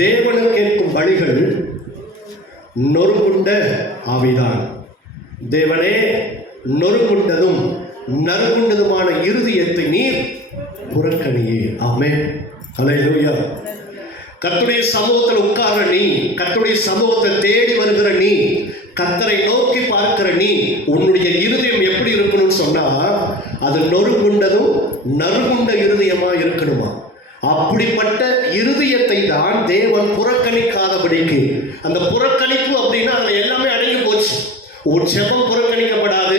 தேவனுக்கு கேட்கும் வழிகள் நொறுங்குண்ட ஆவிதான். தேவனே, நொறுங்குண்டதும் நறுங்குண்டதுமான இருதயத்தை நீர் புறக்கணியே. ஆமென். ஹல்லேலூயா. கர்த்தருடைய சமூகத்தில் உட்கார்ற நீ, கர்த்தருடைய சமூகத்தை தேடி வருகிற நீ, கர்த்தரை நோக்கி பார்க்கிற நீ, உன்னுடைய இருதயம் எப்படி இருக்கணும்னு சொன்னா அது நொறுங்குண்டதும் நறுங்குண்ட இருதயமா இருக்கணுமா? அப்படிப்பட்ட இருதயத்தை தான் தேவன் புறக்கணிக்காதபடிக்கு, அந்த புறக்கணிப்பு அப்படின்னா அதுல எல்லாமே அடங்கி போச்சு. உன் செபம் புறக்கணிக்கப்படாது,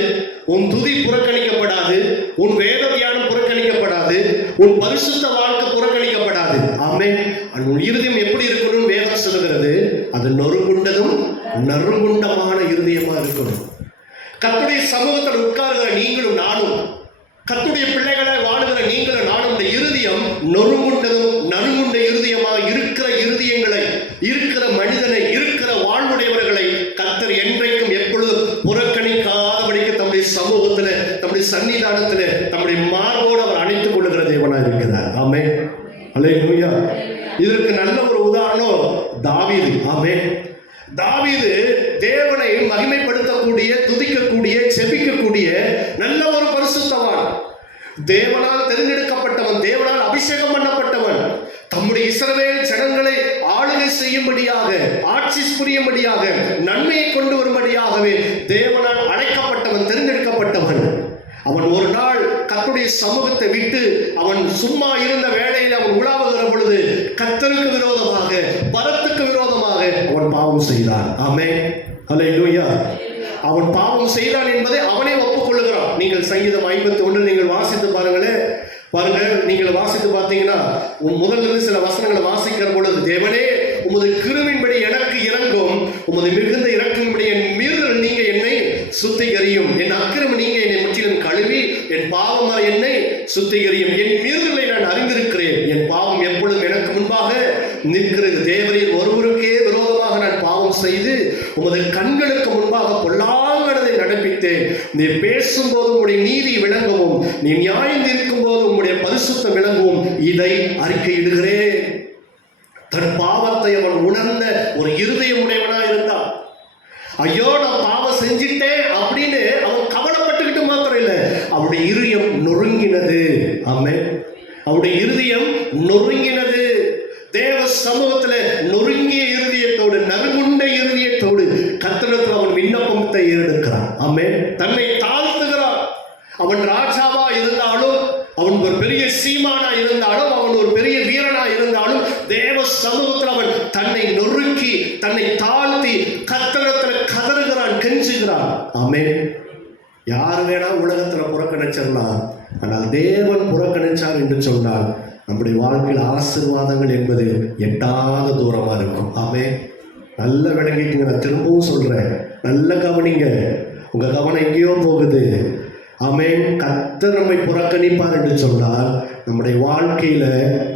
உன் துதி புறக்கணிக்கப்படாது, உன் வேத தியானம் புறக்கணிக்கப்படாது, உன் பரிசுத்த வாழ்க்கை புறக்கணிக்கப்படாது. ஆமென். உன் இருதயம் எப்படி இருக்கணும் வேதம் சொல்லுகிறது? அது நொறுங்குண்டதும் நறுங்குண்டமான இருதயமா இருக்கணும். கர்த்தருடைய சமூகத்தில் உட்கார்கிற நீங்களும் நானும், கர்த்தருடைய பிள்ளைகளை வாழுகிற நீங்களும் நானும், இந்த இருதயம் நொறுங்குண்டதும் நறுங்குண்ட இருதயமாக இருக்கிற இருதயங்களை, இருக்கிற மனிதனை, இருக்கிற வாழ்வுடையவர்களை கர்த்தர் என்றைக்கும் எப்பொழுதும் புறக்கணிக்காதபடிக்கு தம்முடைய சமூகத்தில், தம்முடைய சன்னிதானத்தில், தம்முடைய மார்போடு அவர் அணைத்துக் கொள்ளுகிற தேவனாக இருக்கிறார். ஆமென். அல்லேலூயா. இதற்கு நல்ல ஒரு உதாரணம் தாவீது. ஆமென். தாவீது தேவனை மகிமைப்படுத்தக்கூடிய, துதிக்கக்கூடிய, செபிக்கக்கூடிய நல்ல ஒரு பரிசுத்தவான், தேவனால் தெரிந்தெடுக்கப்பட்டவன், தேவனால் அபிஷேகம் பண்ணப்பட்டவன், தம்முடைய இஸ்ரவேல் ஜனங்களை ஆளுகை செய்யும்படியாக, ஆட்சி புரியும்படியாக, நன்மையை கொண்டு வரும்படியாகவே தேவனால் அழைக்கப்பட்டவன், தெரிந்தெடுக்கப்பட்டவன். அவன் ஒரு நாள் கர்த்தருடைய சமூகத்தை விட்டு அவன் சும்மா இருந்த வேளையில் அவன் உலாவுகிற பொழுது கர்த்தருக்கு விரோதமாக, பரத்துக்கு விரோதமாக அவன் பாவம் செய்தான். ஆமென். ஹல்லேலூயா. அவன் பாவம் செய்தான் என்பதை அவனே ஒப்புக்கொள்ளுகிறான். நீங்கள் சங்கீதம் 51 நீங்கள் வாசித்து பாருங்களேன். நீங்கள் வாசித்து பார்த்தீங்கன்னா முதல்ல சில வசனங்களை வாசிக்கிற பொழுது, தேவனே உமது கிருபையின்படி எனக்கு இரங்கும், உமது மிகுந்த இரக்கத்தின்படி என் மீறுதல் நீங்க என்னை சுத்திகரியும், என் அக்கிரமம் நீங்க என்னை முற்றிலும் கழுவி, என் பாவமா என்னை சுத்திகரியும், என் மீறுதலை நான் அறிந்திருக்கிறேன், என் பாவம் எப்பொழுதும் எனக்கு முன்பாக நிற்கிறது. தேவரீர் ஒருவருக்கே விரோதமாக நான் பாவம் செய்து உமது கண்களுக்கு முன்பாக பொல்லாங்கனதை நடப்பித்தேன். நீ பேசும்போது உம்முடைய நீதி விளங்கவும், நீ நியாயம் இருக்கும் போது உம்முடைய பரிசுத்தம் விளங்கவும் இதை அறிக்கையிடுகிறேன். தன் பாவத்தை அவன் உணர்ந்த ஒரு இருதயமுடையவனா இருந்தான். ஐயோ நான் பாவம் செஞ்சிட்டேன் அப்படின்னு அவன் கவலைப்பட்டுக்கிட்டு மாத்திரம் இல்லை, அவருடைய இருதயம் நொறுங்கினது. ஆமென். அவருடைய இருதயம் நொறுங்கினது. தேவ சமூகத்தில் நொறுங்கிய இருதயத்தோடு, நறுங்குண்ட இருதயத்தோடு கர்த்தரிடத்தில் அவன் விண்ணப்பத்தை ஏறெடுக்கிறான். ஆமென். தன்னை தாழ்த்துகிறான். அவன் ராஜாவா இருந்தாலும், அவன் ஒரு பெரிய சீமானா இருந்தாலும், அவன் ஒரு பெரிய வீரனா இருந்தாலும், தேவ சமூகத்தில் அவன் தன்னை நொறுக்கி, தன்னை தாழ்த்தி கர்த்தரிடத்தில் கதறுகிறான், கெஞ்சுகிறான். ஆமென். யார் வேணா உலகத்தில் புறக்கணிச்சிடலாம், ஆனால் தேவன் புறக்கணிச்சார் என்று சொன்னால் நம்முடைய வாழ்க்கையில் ஆசீர்வாதங்கள் என்பது எட்டாத தூரமா இருக்கும். ஆமென். நல்ல விளங்கிட்டுங்க. நான் திரும்பவும் சொல்றேன், நல்ல கவனிங்க. உங்க கவனம் எங்கேயோ போகுது. ஆமென். கர்த்தர் நம்மை புறக்கணிப்பார் என்று சொன்னால் நம்முடைய வாழ்க்கையில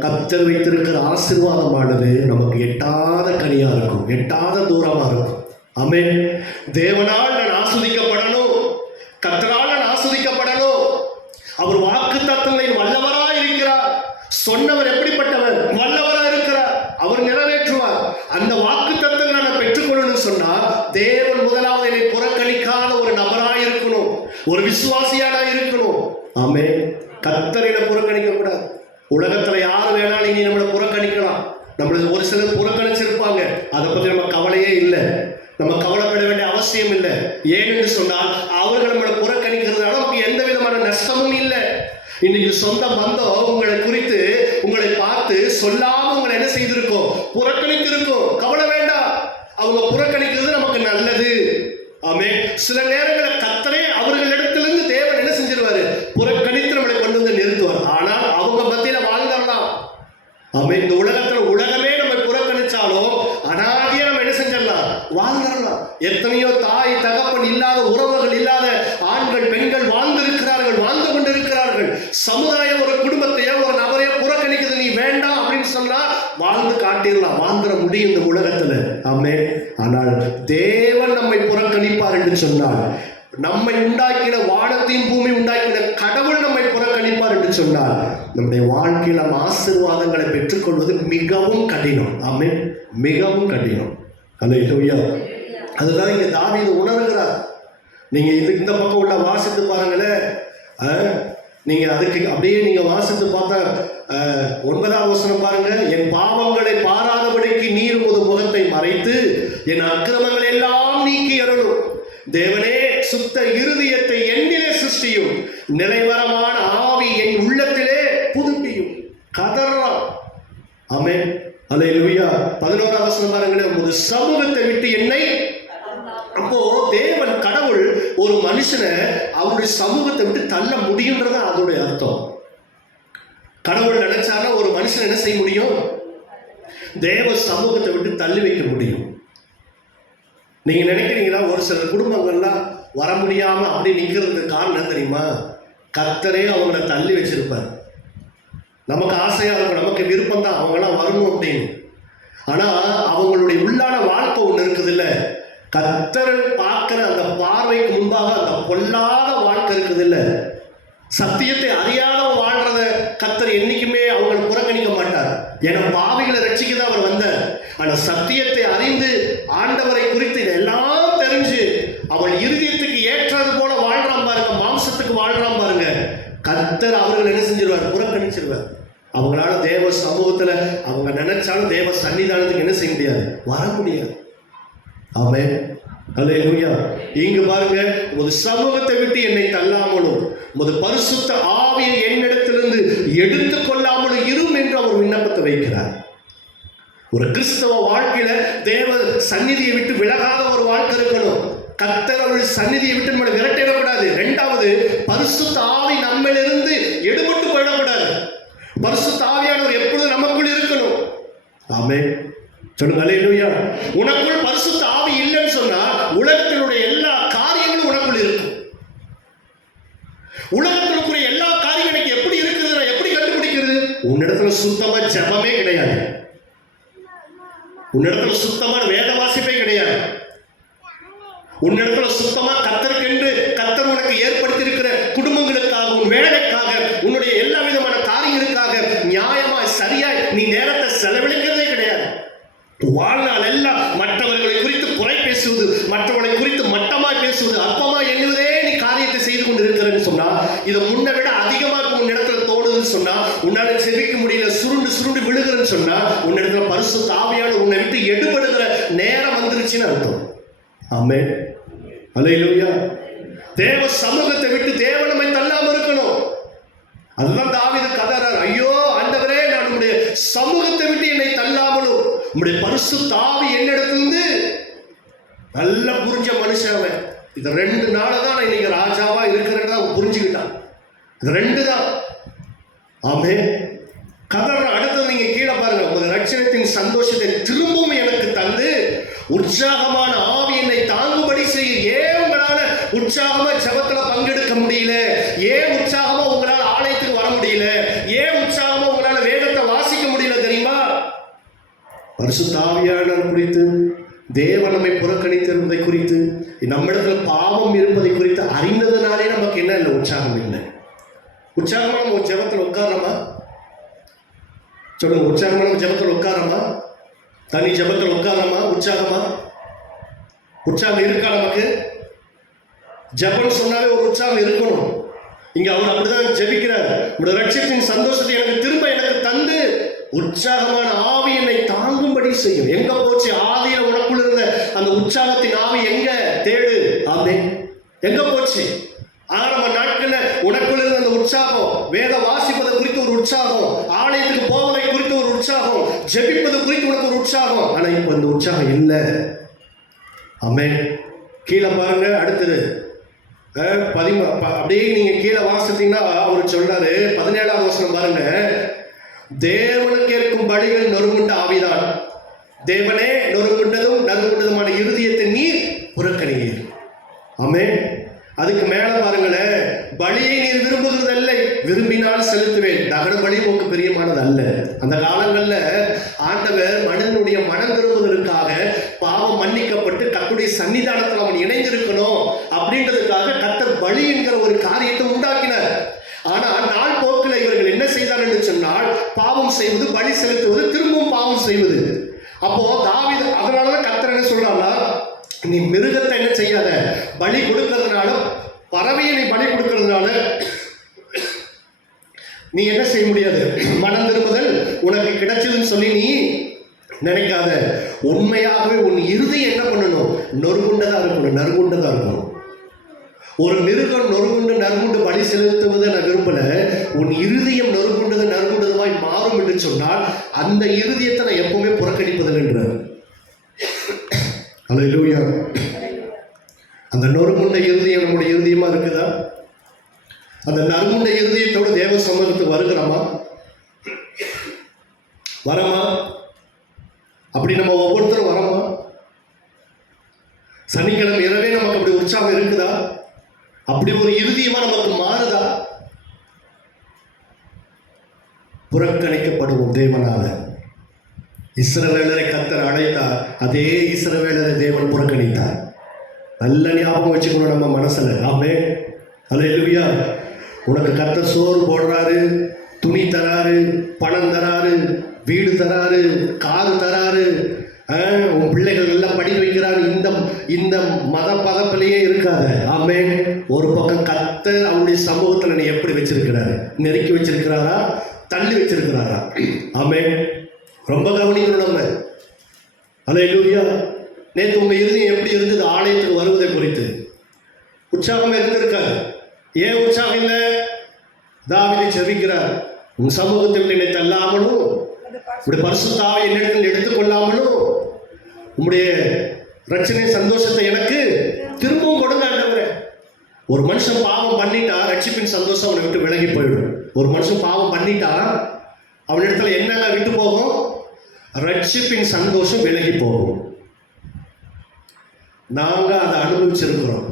கர்த்தர் வைத்திருக்கிற ஆசீர்வாதமானது நமக்கு எட்டாத கனியா இருக்கும், எட்டாத தூரமா இருக்கும். ஆமென். தேவனால் நான் ஆஸ்வதிக்கப்படணும், கர்த்தரால் நான் ஆஸ்வதிக்கப்படணும். அவர் வாக்கு தத்தங்களை வல்லவராய் இருக்கிறார். சொன்னவர் எப்படிப்பட்டவர்? வல்லவராய் இருக்கிறார். அவர் நிறைவேற்றுவார். அந்த வாக்கு தத்தங்களை நான் பெற்றுக்கொள்ளணும்னு சொன்னா தேவன் முதலாவது என்னை புறக்கணிக்காத ஒரு நபராய் இருக்கணும், ஒரு விசுவாசியானா இருக்கணும். ஆமென். கர்த்தரை புறக்கணிக்க கூடாது. உலகத்துல யாரு வேணாலும் இனி நம்மளை புறக்கணிக்கலாம். நம்மளுக்கு ஒரு சிலர் புறக்கணிச்சிருப்பாங்க, அதை பத்தி நம்ம கவலையே இல்லை, நம்ம கவலைப்பட வேண்டிய அவசியம் இல்லை. ஏன்னு சொன்னால் அவர்கள் நம்மளை புறக்கணிக்கிறதுனால நமக்கு எந்த விதமான நஷ்டமும் இல்லை. இன்னைக்கு சொந்த பந்தம் உங்களை குறித்து, உங்களை பார்த்து சொல்லாம உங்களை என்ன செய்திருக்கோம்? புறக்கணித்திருக்கோம். கவலை வேண்டாம், அவங்க புறக்கணிக்கிறது நமக்கு நல்லது. ஆமென். சில நேரங்களில் கர்த்தரே அவர்களிடத்திலிருந்து தேவன் என்ன செஞ்சிருவாரு? புறக்கணித்து நம்மளை கொண்டு வந்து நிறுத்துவார். ஆனால் அவங்க மத்தியில வாழ்ந்துடலாம். ஆமென். இந்த உலகத்துல உலகமே நம்ம புறக்கணிச்சாலும் அனாதியா நம்ம என்ன செஞ்சிடலாம்? வாழ்ந்துடலாம். எத்தனையோ தாய் தகப்பன் இல்லாத, உறவுகள் இல்லாத ஆண்கள் பெண்கள் வாழ்ந்திருக்கிறார்கள், வாழ்ந்து கொண்டிருக்கிறார்கள். சமுதாயம் ஒரு குடும்பத்தையோ ஒரு நபரையோ புறக்கணிக்கிறது, நீ வேண்டாம் அப்படின்னு சொன்னா வாழ்ந்து காட்டிடலாம், வாழ்ந்துட முடியும் இந்த உலகத்துல. ஆமென். ஆனால் தேவன் நம்மை புறக்கணிப்பார் என்று சொன்னால், நம்மை உண்டாக்கின வானத்தையும் பூமி உண்டாக்கின கடவுள் நம்மை புறக்கணிப்பார் என்று சொன்னால் நம்முடைய வாழ்க்கையில் நாம் ஆசீர்வாதங்களை பெற்றுக்கொள்வது மிகவும் கடினம். ஆமென். மிகவும் கடினம். அல்லேலூயா. அதுதான் இங்க தாவீது உணர்கிறார். நீங்க இந்த பக்கம் உள்ள வாசித்து பாருங்களேன். நீங்க அதுக்கு அப்படியே நீங்க வாசித்து பார்த்தா 9ஆம் வசனம் பாருங்க. என் பாவங்களை பாராதபடிக்கு நீர் உமது முகத்தை மறைத்து என் அக்கிரமங்களை எல்லாம் நீக்கி அருளும். தேவனே, சுத்த இருதயத்தை என்னிலே சிருஷ்டியும், நிலைவரமான ஆவி என் உள்ளத்திலே புதுப்பியும். கதறான். ஆமென். அல்லேலூயா. 11ஆம் வசனம் பாருங்களேன். உமது சமூகத்தை விட்டு என்னை. அப்போ தேவன் கடவுள் ஒரு மனுஷனை அவருடைய சமூகத்தை விட்டு தள்ள முடியும்ன்றது அதோடைய அர்த்தம். கடவுள் நினைச்சாலும் ஒரு மனுஷன் என்ன செய்ய முடியும்? தேவ சமூகத்தை விட்டு தள்ளி வைக்க முடியும். நீங்க நினைக்கிறீங்களா ஒரு சில குடும்பங்கள்லாம் வர முடியாம அப்படி நிக்கிறதுக்கு காரணம் தெரியுமா? கர்த்தரே அவங்கள தள்ளி வச்சிருப்பார். நமக்கு ஆசையா இருக்கும், நமக்கு விருப்பம் தான் அவங்களாம் வரணும் அப்படின்னு. ஆனா அவங்களுடைய உள்ளான வாழ்க்கை ஒண்ணு இருக்குது இல்ல, கர்த்தர் பார்க்கிற அந்த பார்வைக்கு முன்பாக அந்த பொல்லாத வாழ்க்கை இருக்குது இல்ல, சத்தியத்தை அறியாத வாழ்றத கர்த்தர் என்னைக்குமே அவங்க புறக்கணிக்க மாட்டார். ஏன்னா பாவிகளை ரட்சிக்கதான் அவர் வந்தார். ஆனா சத்தியத்தை அறிந்து ஆண்டவரை குறித்து இதெல்லாம் தெரிஞ்சு அவள் இருதயத்துக்கு ஏற்றது போல வாழ்றான் பாருங்க, மாம்சத்துக்கு வாழ்றான் பாருங்க, கர்த்தர் அவர்கள் என்ன செஞ்சிருவார்? புறக்கணிச்சிருவார். அவங்களால தேவ சமூகத்துல அவங்க நினைச்சாலும் தேவ சன்னிதானத்துக்கு என்ன செய்ய முடியாது? வர முடியாது. ஆமென். அல்லேலூயா. இங்க பாருங்க, உமது சமூகத்தை விட்டு என்னை தள்ளாமலும் உமது பரிசுத்த ஆவியை என்னிடத்திலிருந்து எடுத்துக் கொள்ளாமலும் இரும் என்று அவர் விண்ணப்பத்தை வைக்கிறார். ஒரு கிறிஸ்தவ வாழ்க்கையில தேவ சந்நிதியை விட்டு விலகாத ஒரு வாழ்க்கை இருக்கணும். கர்த்தர் அவருடைய சந்நிதியை விட்டு நம்மளை விரட்டிடக்கூடாது. இரண்டாவது, பரிசுத்த ஆவி நம்மிலிருந்து எடுபட்டு போயிடக்கூடாது. பரிசுத்த ஆவியானவர் எப்பொழுதும் நமக்குள் இருக்கணும். ஆமென். சொல்லுங்க அல்லேலூயா. உனக்குள் பரிசுத்த ஆவி இல்லைன்னு சொன்னா உலகத்தினுடைய எல்லா காரியங்களும் உனக்குள் இருக்கும். உலகத்திற்குரிய எல்லா காரியங்களும் எப்படி இருக்குது, எப்படி கண்டுபிடிக்கிறது? உன்னிடத்துல சுத்தமா ஜெபமே கிடையாது, உன்னிடத்துல சுத்தமான வேத வாசிப்பே கிடையாது, உன்னிடத்துல சுத்தமா கர்த்தருக்கென்று கர்த்தர் உனக்கு ஏற்படுத்தி இருக்கிற குடும்பங்களுக்காக, உன் வேலைக்காக, உன்னுடைய எல்லா விதமான காரியங்களுக்காக நியாயமா சரியா நீ நேரத்தை செலவழிக்கிறதே கிடையாது. வாழ்நாள் எல்லாம் மற்றவர்களை குறித்து குறை பேசுவது, மற்றவர்களை குறித்து மட்டமாய் பேசுவது, அற்பமா எண்ணுவதே நீ காரியத்தை செய்து கொண்டு இருக்கிறேன்னு சொன்னா, இதை முன்ன விட அதிகமாக உன் இடத்துல தோணுதுன்னு சொன்னா, உன்னால செவிக்க முடியல, சுருண்டு சுருண்டு விழுகிறன்னு சொன்னா, உன்னிடத்துல பரிசுத்த ஆவியானவர் உன்னை விட்டு எடுபடுகிற நேரம் வந்துருச்சுன்னு அர்த்தம். ஆமென். அல்லேலூயா. தேவ சமூகத்தை விட்டு தேவன் நம்மை தள்ளாம இருக்கணும். அதுதான் தாவீது கதறார். ஐயோ ஆண்டவரே, நான் உம்முடைய சமூகத்தை விட்டு என்னை தள்ளாமலும் உம்முடைய பரிசுத்த ஆவி என்னிடத்திலிருந்து. நல்லா புரிஞ்ச மனுஷன் அவன். இது 2 நாள தான் நான் இன்னைக்கு ராஜாவா இருக்கிறேன்னு அவன் புரிஞ்சுக்கிட்டான். இது 2 தான். ஆமென். கதற. அடுத்தது நீங்க கீழே பாருங்க. உங்க ரட்சணத்தின் சந்தோஷத்தை திரும்பவும் எனக்கு தந்து உற்சாகமான ஆவி என்னை தாங்கும்படி செய்ய. ஏன் உங்களால உற்சாகமா ஜெபத்துல பங்கெடுக்க முடியல? ஏன் உற்சாகமா உங்களால ஆலயத்துக்கு வர முடியல? ஏன் உற்சாகமா உங்களால வேதத்தை வாசிக்க முடியல தெரியுமா? பரிசுத்த ஆவியானவர் குறித்து, தேவன் நம்மை புறக்கணித்திருப்பதை குறித்து, நம்மிடத்துல பாவம் இருப்பதை குறித்து அறிந்ததுனாலே நமக்கு என்ன இல்லை? உற்சாகம் இல்லை. உற்சாகமா நம்ம ஜெபத்தில் உட்காரமா? சொல்லுங்க. உற்சாகமா நம்ம ஜெபத்தில் உட்காரமா? தனி ஜெபத்தில் உட்காரமா? உற்சாகமா? உற்சாகம் இருக்கா நமக்கு? ஜெபம் சொன்னாலே ஒரு உற்சாகம் இருக்கணும். இங்க அவர் அப்படிதான் ஜெபிக்கிறார். உடைய ரட்சிப்பின் சந்தோஷத்தை எனக்கு திரும்ப எனக்கு தந்து உற்சாகமான ஆவி என்னை தாங்கும்படி செய்யும். எங்க போச்சு ஆதியில உனக்குள்ள இருந்த அந்த உற்சாகத்தின் ஆவி? எங்க தேடு. ஆமென். எங்க போச்சு? ஆரம்ப நாட்கள்ல உனக்குள்ள இருந்த அந்த உற்சாகம், வேத வாசிப்பதை குறித்து ஒரு உற்சாகம், ஆலயத்துக்கு போவதை குறித்து ஒரு உற்சாகம், ஜெபிப்பது குறித்து உனக்கு ஒரு உற்சாகம். ஆனா இப்ப இந்த உற்சாகம் இல்லை. ஆமென். கீழே பாருங்க. அடுத்தது அப்படியே நீங்க கீழே வாசித்தீங்கன்னா அவர் சொல்றாரு, 17ஆம் வசனம் பாருங்க. தேவனுக்கு இருக்கும் பலிகள் நொறுங்குண்ட ஆவிதான். தேவனே, நொறுங்குண்டதும் நறுங்குண்டதுமான இருதயத்தை நீர் புறக்கணியீர். ஆமென். அதுக்கு மேல பாருங்களேன். பலியை நீர் விரும்புகிறதில்லை, விரும்பினால் செலுத்துவேன். தகன பலி உங்களுக்கு பிரியமானது அல்ல. அந்த காலங்கள்ல ஆண்டவர் மனிதனுடைய மனம் திரும்புவதற்காக பாவம் மன்னிக்கப்பட்டு கர்த்தருடைய சன்னிதானத்தில் அவன் இணைந்திருக்கணும் அப்படின்றதுக்காக கர்த்தர் பலி என்கிற ஒரு காரியத்தை உண்டாக்கினார். ஆனால் நாள் போக்கில் இவர்கள் என்ன செய்தார் என்று சொன்னால், பாவம் செய்வது, பலி செலுத்துவது, திரும்பவும் பாவம் செய்வது. அப்போ தாவீது அதனாலதான் கர்த்தர் என்ன சொல்றாருன்னா, நீ மிருகத்தை என்ன செய்யாத, பலி கொடுக்கறதுனால, பறவையை நீ பலி கொடுக்கறதுனால நீ என்ன செய்ய முடியாது, மனம் திரும்புதல் உனக்கு கிடைச்சதுன்னு சொல்லி நீ நினைக்காத. உண்மையாகவே உன் இருதயம் என்ன பண்ணணும், நொறுகுண்டதா இருக்கணும், நறுகுண்டதா இருக்கணும். ஒரு மிருகம் நொறுகுண்டு நறுகுண்டு பலி செலுத்துவதை நான் விரும்பல. உன் இருதயம் நொறுகுண்டது நறுகுண்டதுமாய் மாறும் என்று சொன்னால் அந்த இருதயத்தை நான் எப்பவுமே புறக்கணிப்பதில் என்றார். அல்லேலூயா. அந்த நொறுகுண்ட இருதயம் நம்முடைய இருதயமா இருக்குதா? அந்த நறுகுண்ட இருதயத்தோடு தேவ சமூகத்துக்கு வருகிறோமா, வரமா? அப்படி நம்ம ஒவ்வொருத்தரும் வரமா? சனிக்கிழமை இரவே நமக்கு அப்படி உற்சாகம் இருக்குதா? அப்படி ஒரு இருதயமா நமக்கு மாறுதா? புறக்கணிக்கப்படுவோம் தேவனால. இஸ்ரவேலரை கர்த்தர் அழைத்தார், அதே இஸ்ரவேலரை தேவன் புறக்கணித்தார். நல்ல ஞாபகம் வச்சுக்கணும் நம்ம மனசுல. ஆமென். அல்லேலூயா. உனக்கு கர்த்தர் சோறு போடுறாரு, துணி தராரு, பணம் தராரு, வீடு தராரு, காரு தராரு, உன் பிள்ளைகள் எல்லாம் படிக்க வைக்கிறாரு. இந்த மத பதப்பிலேயே இருக்காத. ஆமென். ஒரு பக்கம் கர்த்தர் அவருடைய சமூகத்தில் நீ எப்படி வச்சிருக்கிறாரு, நெருக்கி வச்சிருக்கிறாரா, தள்ளி வச்சிருக்கிறாரா? ஆமென். ரொம்ப கவனிக்கணும் நம்ம. அல்லேலூயா. நேற்று உங்க இருதயம் எப்படி இருந்தது ஆலயத்துக்கு வருவதை குறித்து? உற்சாகமா இருந்திருக்காது. ஏன் உற்சாகம் இல்லை? தாவீது ஜெபிக்கிறார், உன் சமூகத்தில் என்னை தள்ளாமலும் உடைய பரிசுத்த ஆவியை என்னிடத்தில் எடுத்துக்கொள்ளாமலும் உம்முடைய ரட்சணை சந்தோஷத்தை எனக்கு திரும்பவும் கொடுங்க ஆண்டவரே. ஒரு மனுஷன் பாவம் பண்ணிட்டா ரட்சிப்பின் சந்தோஷம் அவனை விட்டு விலகி போயிடும். ஒரு மனுஷன் பாவம் பண்ணிட்டா அவனிடத்துல என்னங்க விட்டு போகும்? ரட்சிப்பின் சந்தோஷம் விலகி போகும். நாங்க அதை அனுபவிச்சிருக்கிறோம்.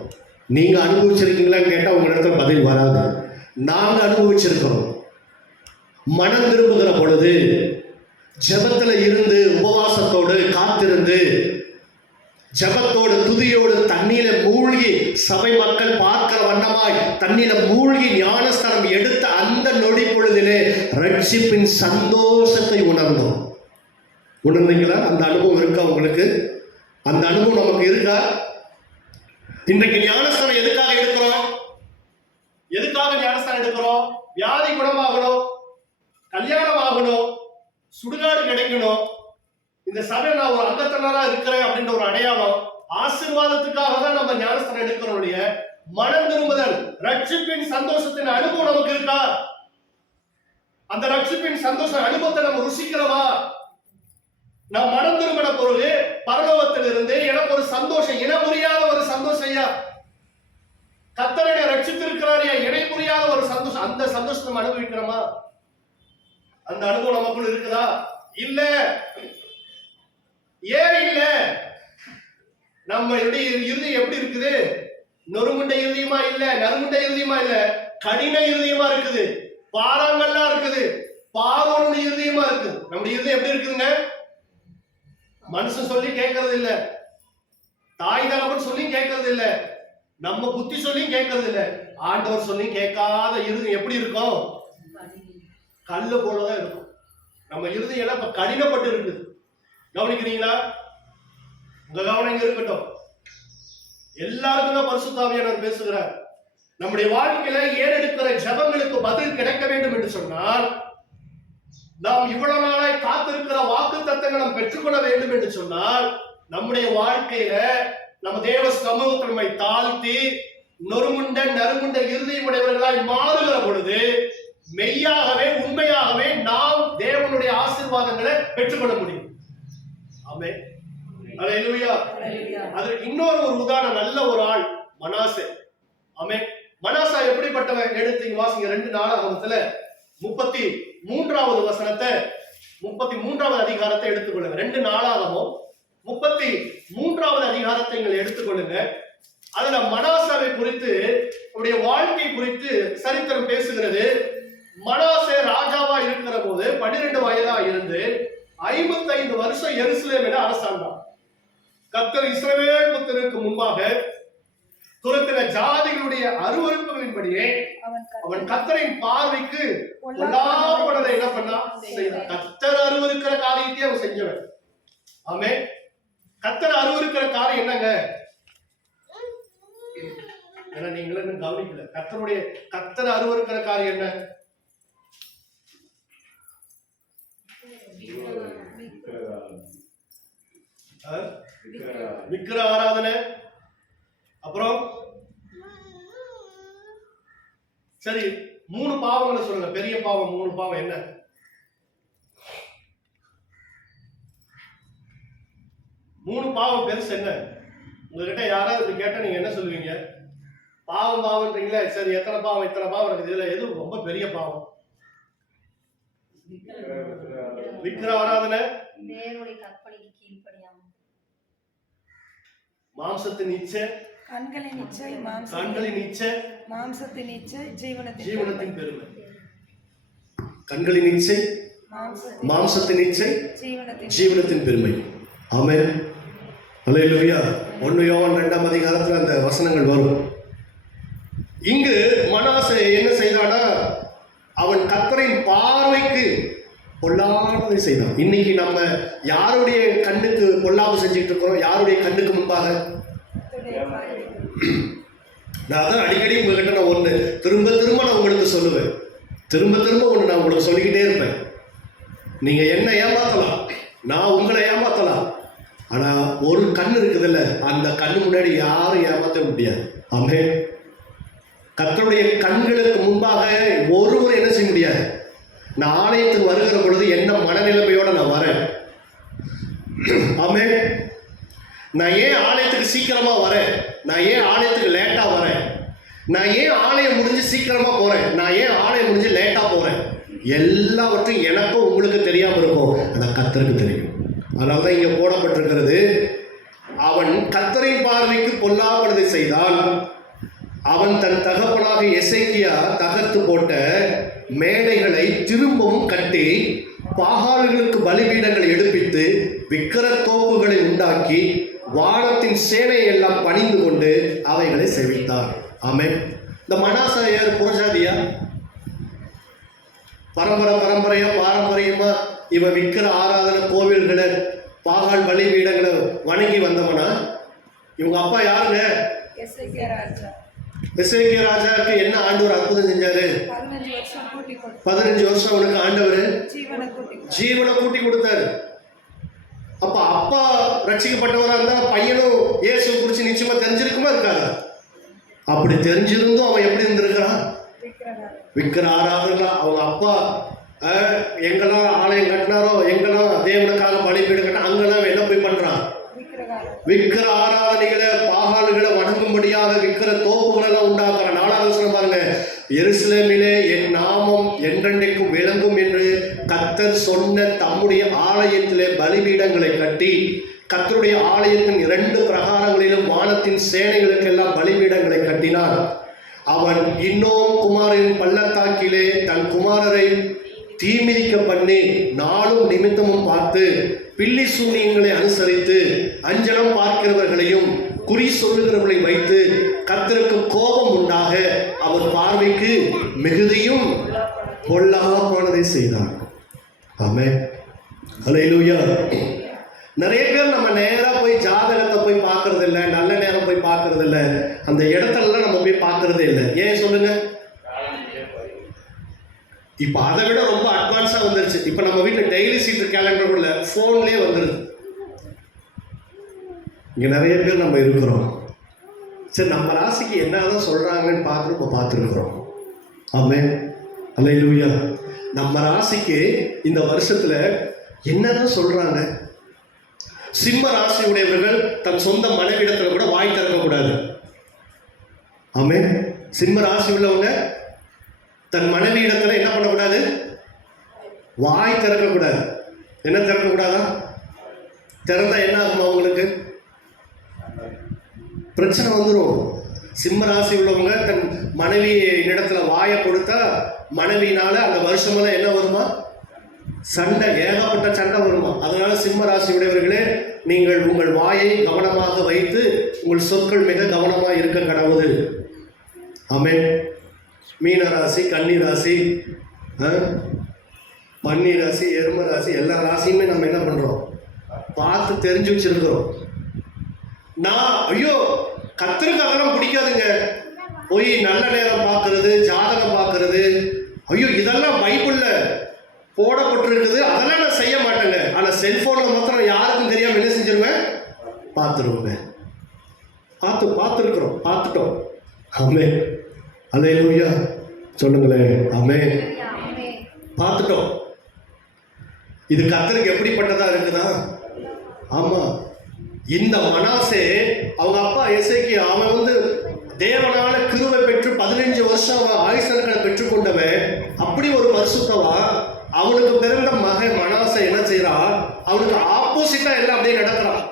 நீங்க அனுபவிச்சிருக்கீங்களான்னு கேட்டா உங்க இடத்துல பதில் வராது. நாங்க அனுபவிச்சிருக்கிறோம். மனம் திரும்புகிற பொழுது ஜெபத்துல இருந்து உபவாசத்தோடு காத்திருந்து ஜெபத்தோடு துதியோடு தண்ணீர மூழ்கி சபை மக்கள் பார்க்கிற வண்ணமாய் தண்ணீர மூழ்கி ஞானஸ்தானம் எடுத்த அந்த நொடி பொழுதிலே ரட்சிப்பின் சந்தோஷத்தை உணர்ந்தோம். உணர்ந்தீங்களா? அந்த அனுபவம் இருக்கா உங்களுக்கு? அந்த அனுபவம் நமக்கு இருக்கா? இன்றைக்கு ஞானஸ்தானம் எதுக்காக எடுக்கிறோம்? எதுக்காக ஞானஸ்தானம் எடுக்கிறோம்? வியாதி குணமாகணும், கல்யாணம் ஆகணும், சுடுகாடு கிடைக்கணும், இந்த சபை நான் ஒரு அங்கத்தினரா இருக்கிறேன் அப்படின்ற ஒரு அடையாளம், ஆசீர்வாதத்துக்காக தான் நம்ம ஞானஸ்தானம் எடுக்கிறோம். மனம் திரும்புதல், ரட்சிப்பின் சந்தோஷத்தின் அனுபவம் நமக்கு இருக்கா? அந்த ரட்சிப்பின் சந்தோஷ அனுபவத்தை நம்ம ருசிக்கிறோமா? நான் மனம் திரும்பின பொழுது பரலோகத்திலிருந்து எனக்கு ஒரு சந்தோஷம், இன புரியாத ஒரு சந்தோஷம். ஐயா கர்த்தர் என்னை ரட்சித்திருக்கிறார், இணை புரியாத ஒரு சந்தோஷம். அந்த சந்தோஷத்தை நம்ம அனுபவிக்கிறோமா? அந்த அனுபவம் நமக்குள்ள இருக்குதா? இல்ல. ஏன் இல்ல? நம்ம இருதயம் எப்படி இருக்குது? நொறுமுண்ட இருதயமா இல்ல, நறுமுண்ட இருதயமா இல்ல, கடின இருதயமா இருக்குது, பாறாங்கல்லா இருக்குது, பாரோனுடைய இருதயமா இருக்குது. நம்முடைய இருதயம் எப்படி இருக்குதுங்க? மனுஷன் சொல்லி கேட்கறது இல்ல, தாய் தகவன் சொல்லி கேட்கறது இல்ல, நம்ம புத்தி சொல்லி கேட்கறது இல்ல, ஆண்டவர் சொல்லி கேட்காத இருதயம் எப்படி இருக்கும்? கல்லு போலதான் இருக்கும். நம்ம இருதயம் எல்லாம் இப்ப கடினப்பட்டு இருக்குது. கவனிக்கிறீங்களா? உங்க கவனம் இங்க இருக்கட்டும். எல்லாருக்கும் தான் பரிசுத்த ஆவியானவர் பேசுகிறார். நம்முடைய வாழ்க்கையில ஏறெடுக்கிற ஜெபங்களுக்கு பதில் கிடைக்க வேண்டும் என்று சொன்னால், நாம் இவ்வளவு நாளாய் காத்திருக்கிற வாக்கு தத்தங்களை நாம் பெற்றுக்கொள்ள வேண்டும் என்று சொன்னால், நம்முடைய வாழ்க்கையில நம்ம தேவ சமூகத்தை நம்மை தாழ்த்தி நொறுமுண்ட நறுமுண்ட இருதயமுடையவர்களாய் மாறுகிற பொழுது மெய்யாகவே உண்மையாகவே நாம் தேவனுடைய ஆசீர்வாதங்களை பெற்றுக்கொள்ள முடியும். ஆமென். அல்லேலூயா. அதற்கு இன்னொரு உதாரணம், நல்ல ஒரு ஆள் மனாசே. ஆமென். மனாசா எப்படிப்பட்டவன்? எடுத்து வாசிங்க 2 நாளாகமத்துல 33வது வசனத்தை, 33வது அதிகாரத்தை எடுத்துக்கொள்ளுங்க. 2 நாளாகமம் 33வது அதிகாரத்தை நீங்கள் எடுத்துக்கொள்ளுங்க. அதுல மனாசாவை குறித்து, அவருடைய வாழ்க்கை குறித்து சரித்திரம் பேசுகிறது. மனாசே ராஜாவா இருக்கிற போது 12 வயதா இருந்து 55 வருஷம் எருசலேமில அரசாண்டான். கர்த்தர் இஸ்ரவேல் புத்திரருக்கு முன்பாக துரத்தின ஜாதிகளுடைய அருவருப்புகளின்படியே அவன் கர்த்தரின் பார்வைக்கு பொல்லாப்பனதை என்ன பண்ணா? கர்த்தர் அருவருக்கிற காரியத்தை அவன் செஞ்சவன். ஆமே. கர்த்தர் அருவருக்கிற காரியம் என்னங்க? ஏன்னா நீங்களும் இன்னும் கவனிக்கல. கர்த்தர் அருவருக்கிற காரியம் என்ன? விக்கிர ஆராதனை. அப்புறம் சரி, 3 பாவங்களை சொல்லுங்க. பெரிய பாவம் 3 பாவம் என்ன? மூணு பாவம் பெருசு என்ன? உங்ககிட்ட யாராவது கேட்டா நீங்க என்ன சொல்லுவீங்க? பாவம் பாவம்ன்றீங்களே. சரி, எத்தனை பாவம் இருக்குது? இதுல எது ரொம்ப பெரிய பாவம்? விக்கிர ஆராதனை, மாம்சத்தின் இச்சை, கண்களின் இச்சை, மாம்சத்தின் இச்சை, ஜீவனத்தின் பெருமை. கண்களின் இச்சை, மாம்சத்தின் இச்சை, ஜீவனத்தின் பெருமை. ஆமென். அல்லேலூயா. 1 யோவான் 2ஆம் அதிகாரத்தில் அந்த வசனங்கள் வரும். இங்கு மனாசே என்ன செய்தானா, அவன் கர்த்தரின் பார்வைக்கு பொல்லாததை செய்தான். இன்னைக்கு நம்ம யாருடைய கண்ணுக்கு பொல்லாப்பு செஞ்சுட்டு இருக்கிறோம்? யாருடைய கண்ணுக்கு முன்பாக? நான் அதான் அடிக்கடி உங்ககிட்ட நான் ஒன்று திரும்ப நான் உங்களுக்கு சொல்லுவேன். திரும்ப ஒன்று நான் உங்களுக்கு சொல்லிக்கிட்டே இருப்பேன். நீங்க என்ன ஏமாத்தலாம், நான் உங்களை ஏமாத்தலாம். ஆனா ஒரு கண் இருக்குதுல்ல, அந்த கண்ணு முன்னாடி யாரும் ஏமாற்ற முடியாது. ஆமென். கர்த்தருடைய கண்களுக்கு முன்பாக ஒருவர் என்ன செய்ய முடியாது. நான் ஆலயத்துக்கு வருகிற பொழுது என்ன மனநிலைமையோட நான் வரேன்? ஆமென். நான் ஏன் ஆலயத்துக்கு சீக்கிரமா வரேன்? நான் ஏன் ஆலயத்துக்கு லேட்டா வரேன்? நான் ஏன் ஆலயம் முடிஞ்சு சீக்கிரமா போறேன்? நான் ஏன் ஆலயம் முடிஞ்சு லேட்டா போறேன்? எல்லாவற்றையும் எனக்கும் உங்களுக்கு தெரியாம இருக்கும், ஆனா கர்த்தருக்கு தெரியும். அதனால்தான் இங்க போடப்பட்டிருக்கிறது, அவன் கர்த்தரின் பார்வைக்கு பொல்லாததை செய்தான். அவன் தன் தகப்பனாக எசேக்கியா தகர்த்து போட்ட மேடைகளை திரும்பவும் கட்டி பாகால்களுக்கு பலிபீடங்களை எடுப்பித்து விக்கிர தோப்புகளை உண்டாக்கி வானத்தின் சேனை எல்லாம் பணிந்து கொண்டு அவைகளை சேவித்தார். ஆமென். இந்த மனாசே யார்? புறஜாதியா? பாரம்பரியமா இவன் விக்கிர ஆராதனை கோவில்களை பாகால் பலிபீடங்களை வணங்கி வந்தவனா? இவங்க அப்பா யாருங்க? எசேக்கியா ராஜாவுக்கு என்ன ஆண்டவர் அற்புதம் செஞ்சாரு? 15 வருஷம் அவனுக்கு ஆண்டவர் ஜீவனை கூட்டி கொடுத்தாரு. அப்ப அப்பா ரட்சிக்கப்பட்டவரா இருந்தா பையனும் இயேசு குறிச்சு நிச்சயமா தெரிஞ்சிருக்குமா இருக்காது? அப்படி தெரிஞ்சிருந்தும் அவன் எப்படி இருந்திருக்கிறான்? விக்கிர ஆராதனை. அவங்க அப்பா எங்கெல்லாம் ஆலயம் கட்டினாரோ, எங்கெல்லாம் தேவனுக்காக பலிபீடம் கட்டினா அங்கெல்லாம் என்ன போய் பண்றான்? விக்கிர ஆராதனைகளை பாகால்களை வணங்கும்படியாக விக்கிர தோப்புகளை எல்லாம் உண்டாக்குற. 4ஆவது வசனம் பாருங்க. எருசலேமிலே என் நாமம் என்றென்றைக்கும் விளங்கும் என்று கர்த்தர் சொன்ன தம்முடைய ஆலயத்திலே பலிபீடங்களை கட்டி கர்த்தருடைய ஆலயத்தின் 2 பிரகாரங்களிலும் வானத்தின் சேனைகளுக்கெல்லாம் பலிபீடங்களை கட்டினார். அவன் இன்னும் குமாரின் பள்ளத்தாக்கிலே தன் குமாரரை தீமிதிக்க பண்ணி நாளும் நிமித்தமும் பார்த்து பில்லி சூனியங்களை அனுசரித்து அஞ்சனம் பார்க்கிறவர்களையும் குறி சொல்லுகிறவர்களை வைத்து கர்த்தருக்கு கோபம் உண்டாக அவர் பார்வைக்கு மிகுதியும் பொல்லாததை செய்தார். ஆமென். அல்லேலூயா. நிறைய பேர் நம்ம நேரா போய் ஜாதகத்தை போய் பார்க்கறது இல்லை, நல்ல நேரம் போய் பார்க்கறது இல்லை, அந்த இடத்துல நம்ம போய் பார்க்கறதே இல்லை. ஏன் சொல்லுங்க? இப்போ அதை விட ரொம்ப அட்வான்ஸாக வந்துருச்சு. இப்போ நம்ம வீட்டில் டெய்லி சீட்டு கேலண்டர் உள்ள ஃபோன்லேயே வந்துடுது. இங்கே நிறைய பேர் நம்ம இருக்கிறோம். சரி, நம்ம ராசிக்கு என்னதான் சொல்கிறாங்கன்னு பார்த்துருக்குறோம். ஆமென். அல்லேலூயா. நம்ம ராசிக்கு இந்த வருஷத்தில் என்னதான் சொல்கிறாங்க? சிம்ம ராசி உடையவர்கள் தன் சொந்த மனைவிடத்தில் கூட வாய் திறக்கக்கூடாது. ஆமென். சிம்ம ராசி உள்ளவங்க தன் மனைவி இடத்துல என்ன பண்ணக்கூடாது? வாய் திறக்கக்கூடாது. என்ன திறக்கக்கூடாதா? திறந்தா என்ன ஆகும்? அவங்களுக்கு பிரச்சனை வந்துடும். சிம்ம ராசி உள்ளவங்க தன் மனைவி இடத்துல வாயை கொடுத்தா மனைவியினால அந்த வருஷமெல்லாம் என்ன வருமா? சண்டை, ஏகப்பட்ட சண்டை வருமா. அதனால சிம்ம ராசி உடையவர்களே, நீங்கள் உங்கள் வாயை கவனமாக வைத்து உங்கள் சொற்கள் மிக கவனமாக இருக்க கடவுது. ஆமென். மீன ராசி, கன்னி ராசி, பன்னி ராசி, எரும ராசி, எல்லா ராசியுமே நம்ம என்ன பண்ணுறோம்? பார்த்து தெரிஞ்சு வச்சிருக்கிறோம். நான் ஐயோ கர்த்தருக்கு அதெல்லாம் பிடிக்காதுங்க. போய் நல்ல நேரம் பார்க்கறது, ஜாதகம் பார்க்கறது, ஐயோ இதெல்லாம் பைபிள்ல போடப்பட்டிருக்குது, அதெல்லாம் நான் செய்ய மாட்டேங்க. ஆனா செல்போன்ல மாத்திரம் யாருக்கும் தெரியாம என்ன செஞ்சிருவேன், பார்த்துருவோங்க. பார்த்துட்டோம். ஆமென். அல்லேலூயா சொல்லுங்களேன். ஆமென். பார்த்துட்டோம். இது கர்த்தருக்கு எப்படிப்பட்டதா இருக்குதா? ஆமா. இந்த மனாசே அவங்க அப்பா எசேக்கியா, அவன் தேவனால கிருபை பெற்று 15 வருஷம் அவன் ஆயுசங்களை பெற்றுக்கொண்டவன். அப்படி ஒரு பரிசுத்தவா. அவனுக்கு பிறந்த மகன் மனாசே என்ன செய்யறான், அவனுக்கு ஆப்போசிட்டா எல்லாம் அப்படியே நடக்கிறான்.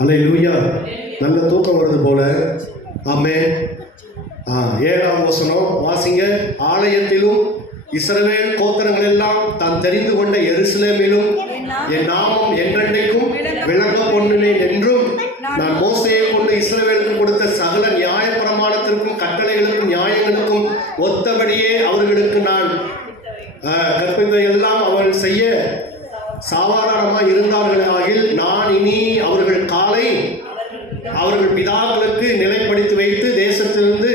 அல்லேலூயா. நல்ல தூக்கம் வருது போல. ஆமென். 7ஆம் வசனம் வாசிங்க. ஆலயத்திலும் இஸ்ரவேல் கோத்திரங்கள் எல்லாம் தான் தெரிந்து கொண்ட எருசலேமிலும் என் நாமம் என்றென்றைக்கும் விளங்க பண்ணுவேன் என்றும் நான் மோசேயை கொண்டு இஸ்ரவேலுக்கு கொடுத்த சகல நியாய பிரமாணத்திற்கும் கட்டளைகளுக்கும் நியாயங்களுக்கும் ஒத்தபடியே அவர்களுக்கு நான் கற்பித்ததை எல்லாம் அவர்கள் செய்ய சாதாரணமாக இருந்தார்களாகில் நான் இனி அவர்கள் காலை அவர்கள் பிதாக்களுக்கு நிலைப்படுத்தி வைத்து தேசத்திலிருந்து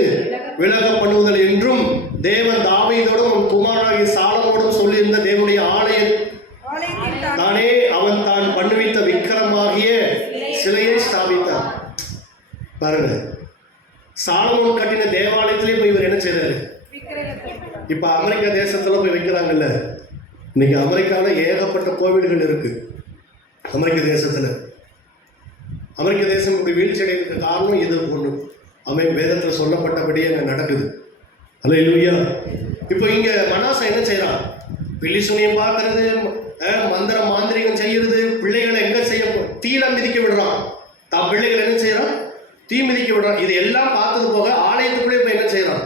விலக பண்ணுவதில் என்றும் தேவன் தாவீதோடும் குமாரனாகிய சாலமோடும் சொல்லியிருந்த தேவனுடைய ஆலயம் தானே அவன் தான் பண்ணுவித்த விக்கிரமாகிய சிலையை ஸ்தாபித்தார். பாருங்க, சாலமோன் கட்டின தேவாலயத்திலே போய் இவர் என்ன செய்றாரு? இப்ப அமெரிக்கா தேசத்துல போய் வைக்கிறாங்கல்ல. இன்னைக்கு அமெரிக்காவில் ஏகப்பட்ட கோவில்கள் இருக்கு. அமெரிக்க தேசம் இப்படி வீழ்ச்சி அடைவதற்கு காரணம் இது ஒன்று. வேதத்தில் சொல்லப்பட்டபடியே அங்கே நடக்குது. அல்லேலூயா. இப்போ இங்க மனாசே என்ன செய்யறான்? பில்லி சுனியம் பார்க்கறது, மந்திரம் மாந்திரிகம் செய்யறது, பிள்ளைகளை எங்க செய்ய தீல மிதிக்க விடுறான். தான் பிள்ளைகள் என்ன செய்யறான்? தீ மிதிக்க விடுறான். இது எல்லாம் பார்த்தது போக ஆலயத்துக்குள்ளே போய் என்ன செய்யறான்?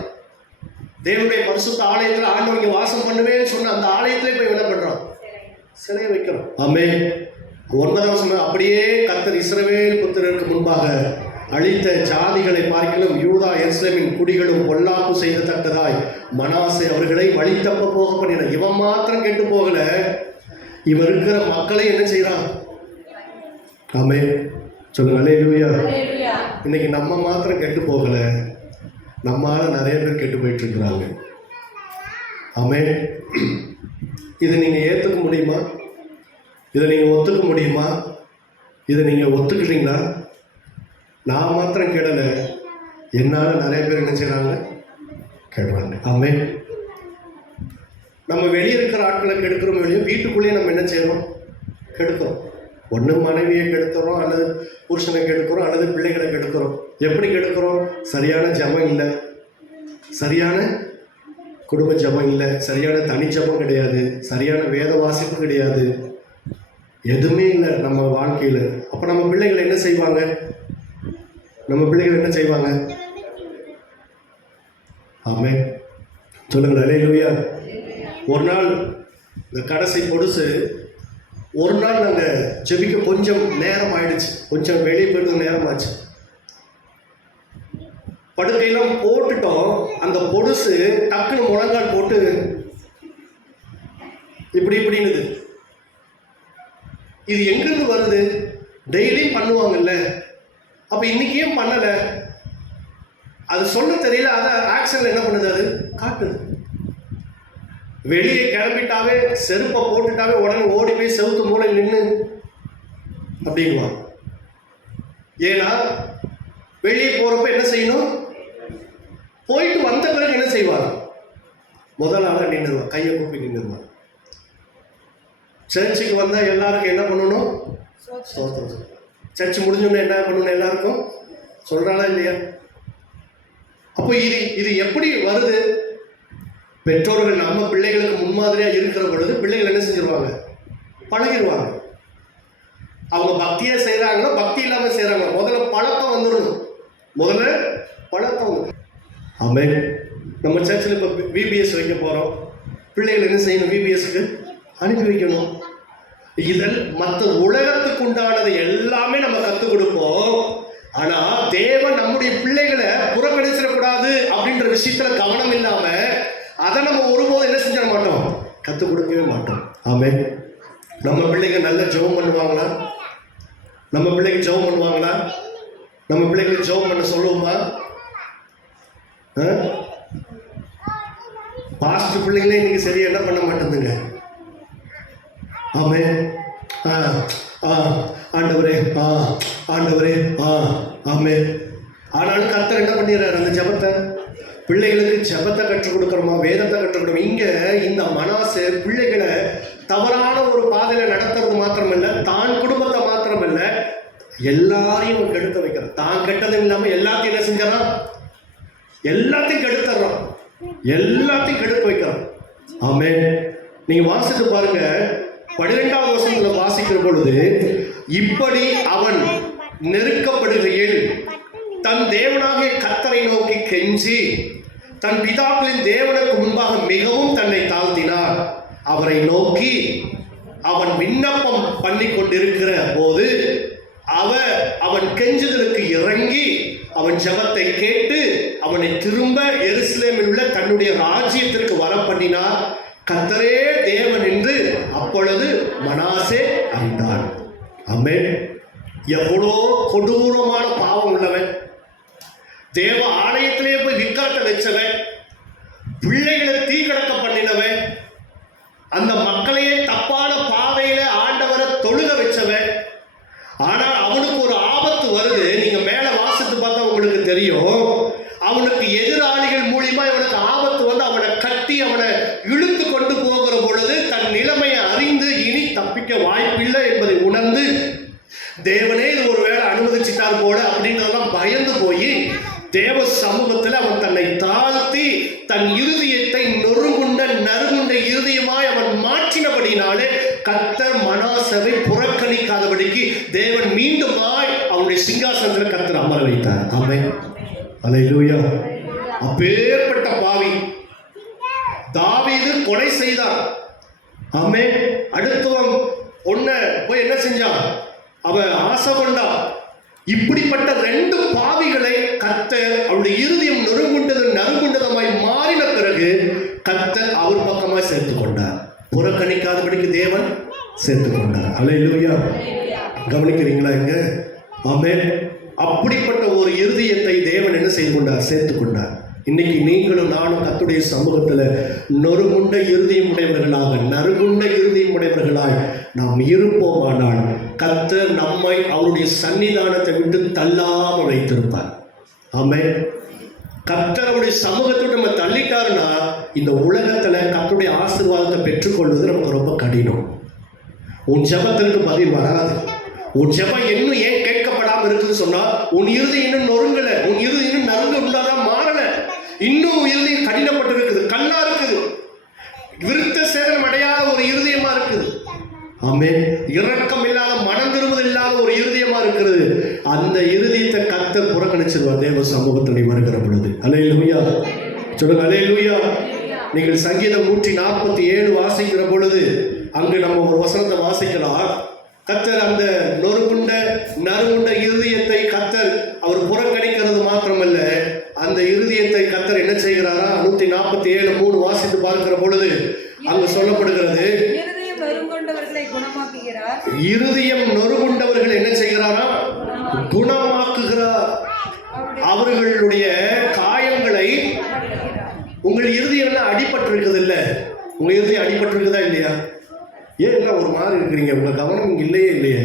தேவனுடைய பரிசுத்த ஆலயத்தில் ஆண்டவன் இங்கே வாசம் பண்ணுவேன்னு சொன்ன அந்த ஆலயத்திலே போய் என்ன பண்றான்? சிலையை வைக்கிறோம். ஆமென். 9ஆம் வசனம், அப்படியே கர்த்தர் இஸ்ரவேல் புத்திரருக்கு முன்பாக அழித்த ஜாதிகளை பார்க்கிலும் யூதா எருசலேமின் குடிகளும் பொல்லாப்பு செய்யத்தக்கதாய் மனாசே அவர்களை வழி தப்ப போக பண்ணினான். இவன் மாத்திரம் கெட்டு போகல, இவன் இருக்கிற மக்களை என்ன செய்யறான்? ஆமென் சொல்லுங்க. அல்லேலூயா. இன்னைக்கு நம்ம மாத்திரம் கெட்டு போகல, நம்மால நிறைய பேர் கெட்டு போயிட்டு இருக்கிறாங்க. ஆமென். இதை நீங்க ஏத்துக்க முடியுமா? இதை நீங்க ஒத்துக்க முடியுமா? இதை நீங்க ஒத்துக்கிறீங்களா? நான் மாத்திரம் கெடல, என்னால நிறைய பேர் என்ன செய்யறாங்க? கெடுறாங்க. ஆமென். நம்ம வெளியே இருக்கிற ஆட்களை கெடுக்கிறோம், வெளியே வீட்டுக்குள்ளேயே நம்ம என்ன செய்யறோம்? கெடுக்கிறோம். ஒன்று மனைவியை கெடுக்கிறோம், அல்லது புருஷனை கெடுக்கிறோம், அல்லது பிள்ளைகளை கெடுக்கிறோம். எப்படி கெடுக்கிறோம்? சரியான ஜபம் இல்லை, சரியான குடும்ப ஜபம் இல்லை, சரியான தனி ஜபம் கிடையாது, சரியான வேத வாசிப்பு கிடையாது, எதுவுமே இல்லை நம்ம வாழ்க்கையில். அப்போ நம்ம பிள்ளைகள் என்ன செய்வாங்க? ஆமென் சொல்லுங்கள். அல்லேலூயா. ஒரு நாள் இந்த கடைசி பொடுசு, ஒரு நாள் நாங்கள் ஜெபிக்க கொஞ்சம் நேரம் ஆயிடுச்சு, கொஞ்சம் வெளியே போயிட்டு நேரம் ஆச்சு. படுக்கையெல்லாம் போட்டுட்டோம். அந்த பொடுசு டக்குன்னு முழங்கால் போட்டு இப்படின்னுது. இது எங்கிருந்து வருது? டெய்லியும் பண்ணுவாங்கல்ல, அப்ப இன்னைக்கு ஏன் பண்ணல? அது சொல்ல தெரியல, அதை ஆக்ஷன்ல என்ன பண்ணுது? அது காட்டுது. வெளியே கிளம்பிட்டாவே, செருப்பை போட்டுட்டாவே உடனே ஓடி போய் செவுத்து மூளை நின்று அப்படிங்குவான். ஏன்னா வெளியே போறப்ப என்ன செய்யணும்? போயிட்டு வந்த பிறகு என்ன செய்வார்? முதல் ஆளா நின்றுவான், கையை கூப்பி நின்றுவான். சர்ச்சுக்கு வந்தா எல்லாருக்கும் என்ன பண்ணணும்? சர்ச்சு முடிஞ்சோன்னு என்ன பண்ணணும்? எல்லாருக்கும் சொல்றாளா இல்லையா? அப்போ இது எப்படி வருது? பெற்றோர்கள் நம்ம பிள்ளைகளுக்கு முன்மாதிரியா இருக்கிற பொழுது பிள்ளைகள் என்ன செஞ்சிருவாங்க? பழகிடுவாங்க. அவங்க பக்தியா செய்யறாங்கன்னா பக்தி இல்லாம செய்யறாங்க, முதல்ல பழக்கம் வந்துடணும். ஆமென். நம்ம சர்ச்சில் இப்போ விபிஎஸ் வைக்க போறோம். பிள்ளைகள் என்ன செய்யணும்? விபிஎஸ்க்கு அனுப்பி வைக்கணும். இதில் மற்ற உலகத்துக்கு உண்டானது எல்லாமே நம்ம கற்றுக் கொடுப்போம். ஆனா தேவன் நம்முடைய பிள்ளைகளை புறக்கணிச்சிடக்கூடாது அப்படின்ற விஷயத்துல கவனம் இல்லாம அதை நம்ம ஒருபோதும் என்ன செஞ்சிட மாட்டோம்? கற்றுக் கொடுக்கவே மாட்டோம். ஆமென். நம்ம பிள்ளைங்க நல்ல ஜெபம் பண்ணுவாங்களா? நம்ம பிள்ளைங்க ஜெபம் பண்ணுவாங்களா? நம்ம பிள்ளைங்களுக்கு ஜெபம் பண்ண சொல்லுவோமா? பாஸ்ட் பிள்ளைங்களே இன்னைக்கு சரியா என்ன பண்ண மாட்டேங்குங்க. ஆமே, ஆண்டவரே, ஆண்டவரே, ஆமே. ஆனாலும் கர்த்தர் என்ன பண்ணிடுறாரு? அந்த ஜெபத்தை, பிள்ளைகளுக்கு ஜெபத்தை கற்றுக் கொடுக்குறோமா, வேதத்தை கற்றுக் கொடுக்குறோமா? இங்க இந்த மனாசே பிள்ளைகளை தவறான ஒரு பாதையில நடத்துறது மாத்திரமல்ல, தான் குடும்பத்தை மாத்திரமல்ல, எல்லாரையும் கெடுத்து வைக்கிறான். தான் கெட்டதும் இல்லாம எல்லாத்தையும் என்ன செஞ்சான்? எல்லாத்தையும் கெடுத்துறான், எல்லாத்தையும் கெடுத்து வைக்கிறான். ஆமே. நீங்க வாசித்து பாருங்க, 12வது வசனத்துல வாசிக்கிற பொழுது, இப்படி அவன் நெருக்கப்படுகையில் தன் தேவனாகிய கர்த்தரை நோக்கி கெஞ்சி தன் பிதாக்களின் தேவனுக்கு முன்பாக மிகவும் தன்னை தாழ்த்தினார். அவரை நோக்கி அவன் விண்ணப்பம் பண்ணி கொண்டிருக்கிற போது அவன் கெஞ்சுதலுக்கு இறங்கி அவன் ஜெபத்தை கேட்டு அவனை திரும்ப எருசலேமில் உள்ள தன்னுடைய ராஜ்யத்திற்கு வர பண்ணினார். கர்த்தரே தேவன் என்று அப்பொழுது மனாசே அறிந்தான். ஆமென். எவ்வளோ கொடூரமான பாவம் உள்ளவன், தேவ ஆலயத்திலேயே போய் விக்கிரத்தை வச்சவன், பிள்ளைகளை தீக்கடக்க பண்ணினவன், அந்த மக்களையே தப்பான பாதையில ஆண்டவரை தொழுக வச்சவன். ஆனால் அவனுக்கு ஒரு ஆபத்து வருது. நீங்க மேல வாசித்து பார்த்தா உங்களுக்கு தெரியும். அவனுக்கு எதிராளிகள் மூலியமா இவனுக்கு ஆபத்து வந்து அவனை கட்டி அவனை இழுத்து கொண்டு போகிற பொழுது தன் நிலைமையை அறிந்து இனி தப்பிக்க வாய்ப்பில்லை என்பதை உணர்ந்து, தேவனே இது ஒரு வேளை அனுமதிச்சிட்டார் போல அப்படின்றதெல்லாம் பயந்து போய் தேவ சமூகத்தில் அவன் தன்னை தாழ்த்தி தன் இருதயத்தை நறுகுண்ட இருதயமாய் அவன் மாற்றினபடினாலே கர்த்தர் மனாசேவை புறக்கணிக்காதபடிக்கு தேவன் மீண்டுமாய் அவனுடைய சிங்காசனத்தில் கர்த்தர் அமர வைத்தார். ஆமென். அல்லேலூயா. அப்பேற்பட்ட பாவி தாவீது கொலை செய்தான். ஆமென். அடுத்தவன் பொண்ண போய் என்ன செஞ்சான்? அவன் ஆசை கொண்டான். இப்படிப்பட்ட 2 பாவிகளை கர்த்தர் அவருடைய இருதயம் நறுங்குண்டதமாய் மாறின பிறகு கர்த்தர் அவர் பக்கமாய் சேர்த்துக் கொண்டார். புறக்கணிக்காதபடிக்கு தேவன் சேர்த்துக் கொண்டார். அல்லேலூயா. கவனிக்கிறீங்களா இங்க? ஆமென். அப்படிப்பட்ட ஒரு இருதயத்தை தேவன் என்ன செய்து கொண்டார்? சேர்த்துக் கொண்டார். இன்னைக்கு நீங்களும் நானும் கர்த்தருடைய சமூகத்தில் நறுகுண்ட இருதயம் உடையவர்களாய் நாம் இருப்போமானால் கர்த்தர் நம்மை அவருடைய சன்னிதானத்தை விட்டு தள்ளாமல் வைத்திருப்பார். ஆமென். கர்த்தர் அவருடைய சமூகத்தை நம்ம தள்ளிட்டாருன்னா இந்த உலகத்துல கர்த்தருடைய ஆசீர்வாதத்தை பெற்றுக்கொள்வது நமக்கு ரொம்ப கடினம். உன் ஜெபத்திற்கு பதில் வராது. உன் ஜெபம் இன்னும் ஏன் கேட்கப்படாம இருக்குன்னு சொன்னா, உன் இருதயம் இன்னும் நொறுங்கல, உன் இருதயம் இன்னும் நறுங்க உண்டாதான் மாறல, இன்னும் இருதயம் கடினப்பட்டு இருக்குது, கல்லா இருக்குது, விருத்த சேதனம் அடையாத ஒரு இருதயமா இருக்குது. ஆமென். இரக்கம் இல்லாத, மனம் திரும்புதல் இல்லாத ஒரு இருதயமா இருக்கிறது. அந்த இருதயத்தை கர்த்தர் புறக்கணிச்சிருவார் தேவ சமூகத்தில் வருகிற பொழுது. அல்லேலூயா. சொல்லுங்க அல்லேலூயா. நீங்கள் சங்கீதம் 147 வாசிக்கிற பொழுது அங்கு நம்ம ஒரு வசனத்தை வாசிக்கலாம். கர்த்தர் அந்த நறுகுண்ட இருதயத்தை கர்த்தர் அவர் புறக்கணிக்கிறது மாத்திரமல்ல, அந்த இருதயத்தை கர்த்தர் என்ன செய்கிறாரா? 147:3 வாசித்து பார்க்கிற பொழுது அங்கு சொல்லப்படுகிறது, இருதயம் நொறுகுண்டவர்கள் என்ன செய்கிறாரா? குணமாக்குகிறார். அவர்களுடைய காயங்களை. உங்கள் இருதயம் அடிபட்டு இருக்குது இல்ல? உங்க இருதயம் அடிபட்டு இருக்குதா இல்லையா? ஏன் எல்லாம் ஒரு மாதிரி இருக்கிறீங்க? உங்க கவனம் இல்லையே.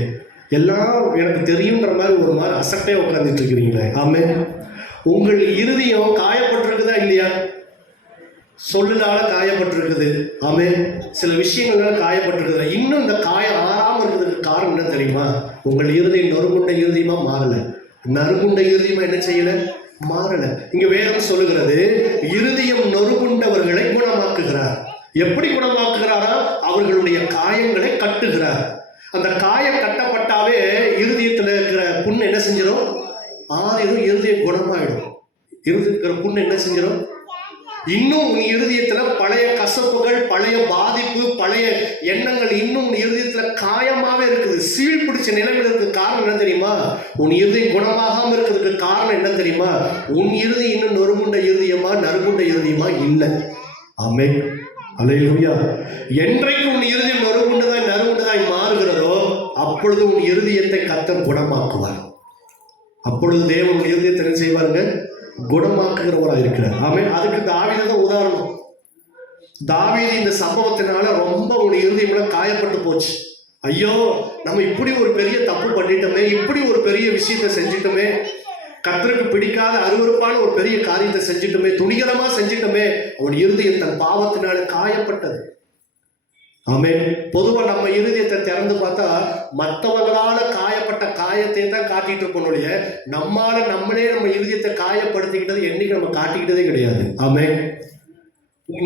எல்லாம் எனக்கு தெரியுன்ற மாதிரி ஒரு மாதிரி அசட்டே உட்கார்ந்துட்டு இருக்கிறீங்களே. ஆமே. உங்கள் இருதயம் காயப்பட்டிருக்குதா இல்லையா? சொல்லுனால காயப்பட்டிருக்குது. ஆமே. சில விஷயங்களால காயப்பட்டிருக்குது. இன்னும் இந்த காயம் ஆறாமல் இருக்கிறதுக்கு காரணம் என்ன தெரியுமா? உங்கள் இருதயம் நறுகுண்ட இருதயமா மாறல. நறுகுண்ட இருதயமா என்ன செய்யல? மாறல. இங்க வேதம் சொல்லுகிறது, இருதயம் நொறுகுண்டவர்களை குணமாக்குகிறார். எப்படி குணமாக்குகிறாரா? அவர்களுடைய காயங்களை கட்டுகிறார். அந்த காயம் கட்டப்பட்டாவே இருதயத்தில் இருக்கிற புண்ணு என்ன செஞ்சிடும்? ஆறிடும். இருதயம் குணமாயிடும். இருக்கிற புண்ணு என்ன செஞ்சிடும்? இன்னும் உன் இருதயத்துல பழைய கசப்புகள், பழைய பாதிப்பு, பழைய எண்ணங்கள் இன்னும் உன் இருதயத்துல காயமாவே இருக்குது, சீழ் பிடிச்ச நிலைமையில் இருக்கு. காரணம் என்ன தெரியுமா? உன் இருதயம் குணமாகாம இருக்கிறதுக்கு காரணம் என்ன தெரியுமா? உன் இருதயம் இன்னும் நறுகுண்ட இருதயமா இல்லை. ஆமென். அல்லேலூயா. என்றைக்கு உன் இருதயம் நறுகுண்டதாய் அப்பொழுது உன் இருதயத்தை கர்த்தர் குணமாக்குவார். அப்பொழுது தேவன் உன் இருதயத்தை என்ன செய்வாருங்க? குணமாக்குகிறவராக இருக்கிறார். ஆமென். அதுக்கு தாவீது தான் உதாரணம். தாவீது இந்த சம்பவத்தினால ரொம்ப உன் இருதயம் காயப்பட்டு போச்சு. ஐயோ, நம்ம இப்படி ஒரு பெரிய தப்பு பண்ணிட்டோமே, இப்படி ஒரு பெரிய விஷயத்தை செஞ்சிட்டோமே, கர்த்தருக்கு பிடிக்காத அருவருப்பான ஒரு பெரிய காரியத்தை செஞ்சிட்டோமே, துணிகரமா செஞ்சிட்டோமே. அவன் இருதயம் தன் பாவத்தினால காயப்பட்டது. ஆமென். பொதுவா நம்ம இருதயத்தை திறந்து பார்த்தா மற்றவங்களால காயப்பட்ட காயத்தை தான் காட்டிட்டு இருக்கணும் ஒழிய நம்மால நம்மளே நம்ம இருதயத்தை காயப்படுத்திக்கிட்டது என்னைக்கு நம்ம காட்டிக்கிட்டதே கிடையாது. ஆமென்.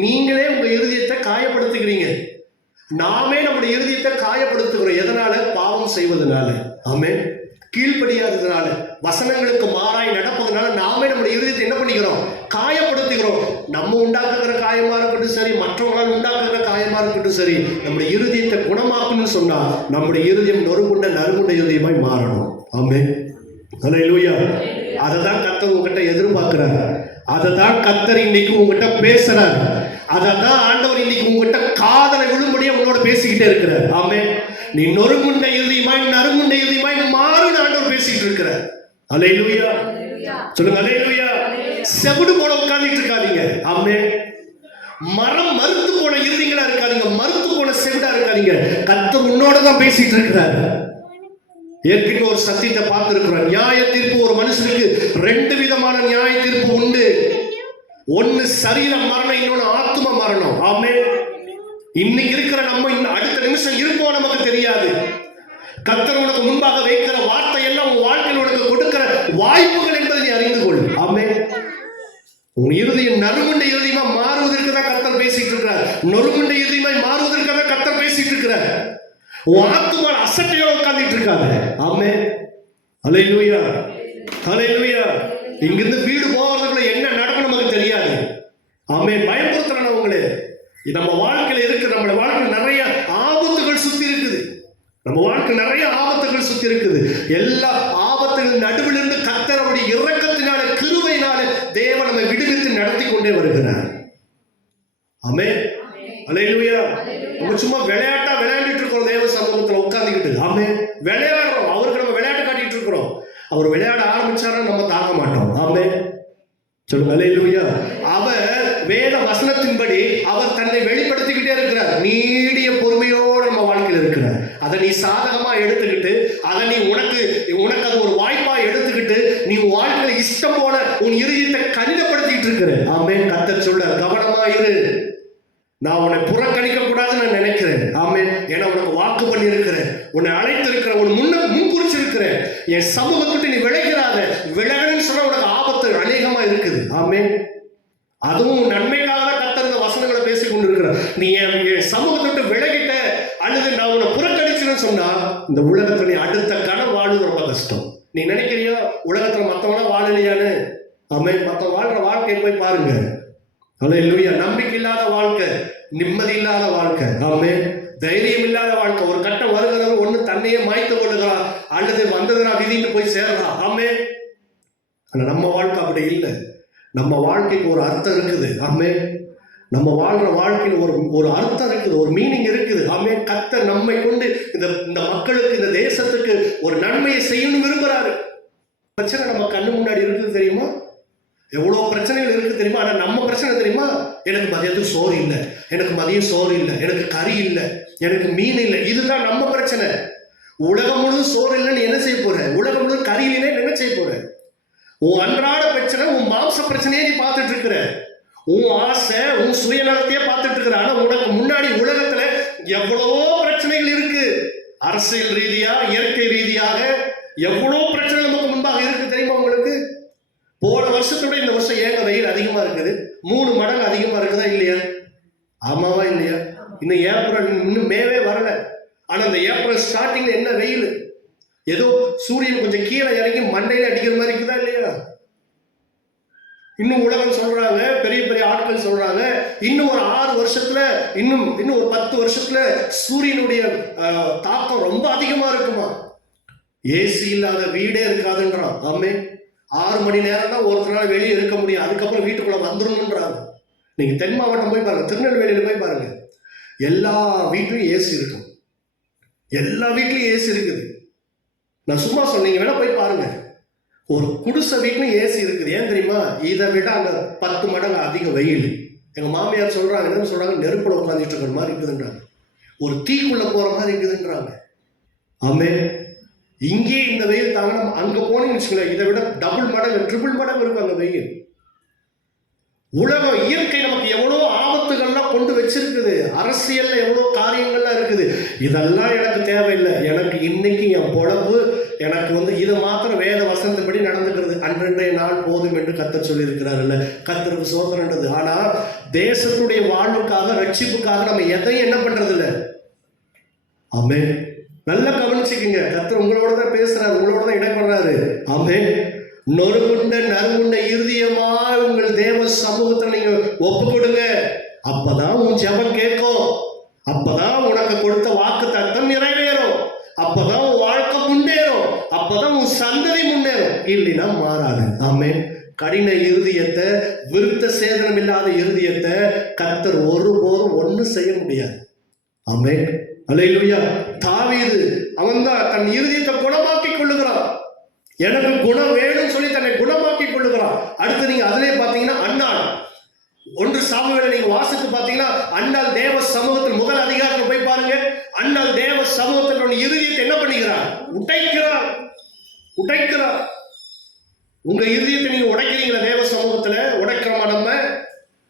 நீங்களே உங்க இருதயத்தை காயப்படுத்துகிறீங்க. நாமே நம்முடைய இருதயத்தை காயப்படுத்துகிறோம். எதனால? பாவம் செய்வதனால. ஆமென். கீழ்ப்படியாததுனால, வசனங்களுக்கு மாறாய் நடப்பதனால நாமே நம்முடைய இருதயத்தை என்ன பண்ணிக்கிறோம்? காயப்படுத்துகிறோம். நம்ம உண்டாக்குகிற காயமா இருக்கட்டும் சரி, மற்றவங்களால் உண்டாக்குகிற காயமா இருக்கட்டும் சரி, நம்முடைய இருதயத்தை குணமாக்கணும்னு சொன்னா நம்முடைய இருதயம் நொறுங்குண்ட நறுங்குண்ட இருதயமாய் மாறணும். ஆமென். அல்லேலூயா. அதை தான் கர்த்தர் உங்ககிட்ட எதிர்பார்க்கிறார். அதை தான் கர்த்தர் இன்னைக்கு உங்ககிட்ட பேசுறார். அதை தான் ஆண்டவர் இன்னைக்கு உங்ககிட்ட காதலை விழும்படியா உன்னோட பேசிக்கிட்டே இருக்கிறார். ஆமென். நீ நொறுங்குண்ட இருதயமாய் நறுங்குண்ட இருதயமாய் மாறுன்னு ஆண்டவர் பேசிக்கிட்டு இருக்கிறார். அல்லேலூயா. சொல்லுங்க அல்லேலூயா. செவிடு போல உட்கார்ந்துட்டு இருக்காதீங்க. ஆமென். மரம் மறுத்து போன இருதயங்களா இருக்காதீங்க, மறுத்து போன செவிடா இருக்காதீங்க. கர்த்தர் உன்னோட தான் பேசிட்டு இருக்கிறார். ஏற்கனவே ஒரு சத்தியத்தை பார்த்திருக்கிறோம். நியாய தீர்ப்பு ஒரு மனுஷனுக்கு 2 விதமான நியாய தீர்ப்பு உண்டு. ஒன்னு சரீர மரணம், இன்னொன்னு ஆத்ம மரணம். ஆமென். இன்னைக்கு இருக்கிற நம்ம அடுத்த நிமிஷம் இருப்போம் நமக்கு தெரியாது. கர்த்தர் உனக்கு முன்பாக வைக்கிற வார்த்தை எல்லாம் உன் வாழ்க்கையில் உனக்கு கொடுக்கிற வாய்ப்புகள் என்பதை நீ அறிந்து கொள். ஆமென். உன் இருதயம் நறுங்குண்ட இருதயமா மாறுவதற்கு தான் கர்த்தர் பேசிட்டு இருக்கிறார். நொறுங்குண்ட இருதயமாய் மாறுவதற்கு தான் கர்த்தர் பேசிட்டு இருக்கிறார். உன் ஆத்துமா அசட்டையோட உட்கார்ந்துட்டு இருக்காது. ஆமென். அல்லேலூயா. அல்லேலூயா. இங்கிருந்து வீடு போறதுக்குள்ள என்ன நடக்கும் நமக்கு தெரியாது. ஆமென். பயப்படுத்துறான உங்களே. நம்ம வாழ்க்கையில இருக்கு, நம்ம வாழ்க்கையில் நிறைய ஆபத்துகள் சுத்தி இருக்குது. நம்ம வாழ்க்கை நிறைய ஆபத்துகள் சுத்தி இருக்குது. எல்லா ஆபத்துகள் நடுவில் இருந்து கர்த்தர் அவருடைய இரக்கத்தினால கிருபையினால தேவன் நம்மை விடுவித்து நடத்தி கொண்டே வருகிறார். ஆமென். அல்லேலூயா. நம்ம சும்மா விளையாட்டா விளையாடிட்டு இருக்கிறோம் தேவ சமூகத்துல உட்கார்ந்துக்கிட்டு. ஆமென். விளையாடுறோம். அவருக்கு நம்ம விளையாட்டு காட்டிட்டு இருக்கிறோம். அவர் விளையாட ஆரம்பிச்சாரா நம்ம தாங்க மாட்டோம். ஆமென். சொல்லுங்க அல்லேலூயா. அவர் வேத வசனத்தின்படி அவர் தன்னை வெளிப்படுத்திக்கிட்டே இருக்கிறார். நீடிய பொறுமையோடு நம்ம வாழ்க்கையில் இருக்கிறார். அதை நீ சாதகமா எடுத்துக்கிட்டு, அதை நீ உனக்கு அது ஒரு வாய்ப்பா எடுத்துக்கிட்டு நீ வாழ்க்கையில இஷ்டம் போல உன் இருதயத்தை கடினப்படுத்திட்டு இருக்கிற. ஆமென். கர்த்தர் சொல்ல கவனமா இரு. நான் உன்னை புறக்கணிக்க கூடாதுன்னு நான் நினைக்கிறேன். ஆமென். ஏன்னா உனக்கு வாக்கு பண்ணி இருக்கிறேன், உன்னை அழைத்திருக்கிற, உன் முன்குறிச்சிருக்கிறேன். என் சமூகத்துக்கு நீ விளைகிறாத, விலகணும்னு சொன்னா உனக்கு ஆபத்து அநேகமா இருக்குது. ஆமென். அதுவும் நன்மைக்காக தான் கர்த்தர் இந்த வசனங்களை பேசிக் கொண்டிருக்கிறார். நீ என் சமூகத்தை விட்டு விலகிட்ட அல்லது நான் உன்னை புறக்கணிச்சுன்னு சொன்னா இந்த உலகத்துல நீ அடுத்த கணம் வாழ்வது ரொம்ப கஷ்டம். நீ நினைக்கிறியா உலகத்துல மத்தவனா வாழலையான்னு? ஆமென். மத்த வாழ்ற வாழ்க்கையை போய் பாருங்க. அல்லேலூயா. நம்பிக்கை இல்லாத வாழ்க்கை, நிம்மதி இல்லாத வாழ்க்கை. ஆமென். தைரியம் இல்லாத வாழ்க்கை. ஒரு கட்டம் வருகிறவர் ஒண்ணு தன்னையே மாய்த்து கொள்ளுகிறான் அல்லது வந்ததுனா விதின்னு போய் சேரலாம். ஆமென். ஆனா நம்ம வாழ்க்கை அப்படி இல்லை. நம்ம வாழ்க்கைக்கு ஒரு அர்த்தம் இருக்குது. ஆமென். நம்ம வாழ்ற வாழ்க்கையில் ஒரு அர்த்தம் இருக்குது, ஒரு மீனிங் இருக்குது. ஆமென். கர்த்தர் நம்மை கொண்டு இந்த மக்களுக்கு, இந்த தேசத்துக்கு ஒரு நன்மையை செய்யணும் விரும்புறாரு. பிரச்சனை நம்ம கண்ணு முன்னாடி இருக்குது தெரியுமா? எவ்வளவு பிரச்சனைகள் இருக்கு தெரியுமா? ஆனா நம்ம பிரச்சனை தெரியுமா? எனக்கு மதியத்துக்கு சோறு இல்லை, எனக்கு மதியம் சோறு இல்லை, எனக்கு கறி இல்லை, எனக்கு மீன் இல்லை. இதுதான் நம்ம பிரச்சனை. உலகம் முழுவதும் சோறு இல்லைன்னு என்ன செய்ய போற? உலகம் முழுவதும் கறி இல்லைன்னு என்ன செய்ய போற? உன் அன்றாட பிரச்சனை, உன் மாம்ச பிரச்சனையே நீ பார்த்துட்டு இருக்கிற. உன் ஆசை, உன் சுயநலத்தையே பார்த்துட்டு இருக்கிற. ஆனா உனக்கு முன்னாடி உலகத்துல எவ்வளவோ பிரச்சனைகள் இருக்கு. அரசியல் ரீதியா, இயற்கை ரீதியாக எவ்வளவு பிரச்சனை நமக்கு முன்பாக இருக்கு தெரியுமா உங்களுக்கு? போன வருஷத்தோட இந்த வருஷம் ஏங்க வெயில் அதிகமா இருக்குது? 3 மடங்கு அதிகமா இருக்குதா இல்லையா? ஆமாவா இல்லையா? இன்னும் ஏப்ரல், இன்னும் மேவே வரல. ஆனா இந்த ஏப்ரல் ஸ்டார்டிங்ல என்ன வெயில்! ஏதோ சூரியன் கொஞ்சம் கீழே இறங்கி மண்டையில அடிக்கிற மாதிரி இருக்குதா இல்லையா? இன்னும் உலகம் சொல்றாங்க, பெரிய பெரிய ஆட்கள் சொல்றாங்க, இன்னும் ஒரு 6 வருஷத்துல, இன்னும் ஒரு 10 வருஷத்துல சூரியனுடைய தாக்கம் ரொம்ப அதிகமா இருக்குமா? ஏசி இல்லாத வீடே இருக்காதுன்றான். ஆமே. 6 மணி நேரம் தான் ஒருத்தரால வெளியே இருக்க முடியும், அதுக்கப்புறம் வீட்டுக்குள்ள வந்துடணும்ன்றாங்க. நீங்க தென் மாவட்டம் போய் பாருங்க, திருநெல்வேலியில போய் பாருங்க, எல்லா வீட்லயும் ஏசி இருக்கும். எல்லா வீட்லயும் ஏசி இருக்குது. நான் சும்மா சொன்னீங்க வேணா போய் பாருங்க. ஒரு குடிசை வீட்டுல ஏசி இருக்குது. ஏன் தெரியுமா? இதை விட அங்க 10 மடங்கு அதிக வெயில். எங்க மாமியார் சொல்றாங்க, என்ன சொல்றாங்க, நெருப்புல உட்காந்துட்டு இருக்கிற மாதிரி இருக்குதுன்றாங்க, ஒரு தீக்குள்ள போற மாதிரி இருக்குதுன்றாங்க. ஆமே. இங்கே இந்த வெயில் தாங்க, அங்க போனீங்கன்னு வச்சுக்கோங்களேன், இதை விட டபுள் மடங்கு ட்ரிபிள் மடங்கு இருக்கும் அங்க வெயில். உலகம், இயற்கை நமக்கு எவ்வளோ ஆபத்துகள்லாம் கொண்டு வச்சிருக்குது. அரசியல்ல எவ்வளோ காரியங்கள்லாம் இருக்குது. இதெல்லாம் எனக்கு தேவையில்லை. எனக்கு இன்னைக்கு என் பொழப்பு, எனக்கு இதை மாத்திரம் வேத வசனத்தின்படி நடந்துக்கிறது. அன்றன்றைய நாள் போதும் என்று கர்த்தர் சொல்லியிருக்கிறாருல்ல. கர்த்தருக்கு சோதனைன்றது. ஆனா தேசத்துடைய வாழ்வுக்காக, ரட்சிப்புக்காக நம்ம எதையும் என்ன பண்றது இல்லை. ஆமே. நல்லா கவனிச்சுக்குங்க. கர்த்தர் உங்களோட தான் பேசுறாரு, உங்களோட தான் இடைப்படுறாரு. ஆமே. நொறுங்குண்ட நறுங்குண்ட இருதயமா உங்கள் தேவ சமூகத்தை நீங்க ஒப்பு கொடுங்க. அப்பதான் உன் ஜெபம் கேட்கும். அப்பதான் உனக்கு கொடுத்த வாக்கு தத்தம் நிறைவேறும். அப்பதான் உன் வாழ்க்கை முன்னேறும். அப்பதான் உன் சந்ததி முன்னேறும். இல்லைன்னா மாறாது. ஆமே. கடின இருதயத்தை, விருத்த சேதனம் இல்லாத இருதயத்தை கர்த்தர் ஒருபோதும் ஒன்றும் செய்ய முடியாது. ஆமே. அல்லேலூயா. தாவீது அவன்தான் தன் இருதயத்தை குணமாக்கி கொள்ளுகிறான். எனக்கு குணம் வேணும்னு சொல்லி தன்னை குணமாக்கி கொள்ளுகிறான். அடுத்து நீங்க அதிலே பாத்தீங்கன்னா அன்னாள், 1 சாமுவேலை நீங்க வாசித்து பாத்தீங்கன்னா, அன்னாள் தேவ சமூகத்தில் முதல் அதிகாரத்தில் போய் பாருங்க. அன்னாள் தேவ சமூகத்தில் இருதயத்தை என்ன பண்ணுகிறார்? உடைக்கிறார். உங்க இருதயத்தை நீங்க உடைக்கிறீங்களா? தேவ சமூகத்துல உடைக்கிறோமா? நம்ம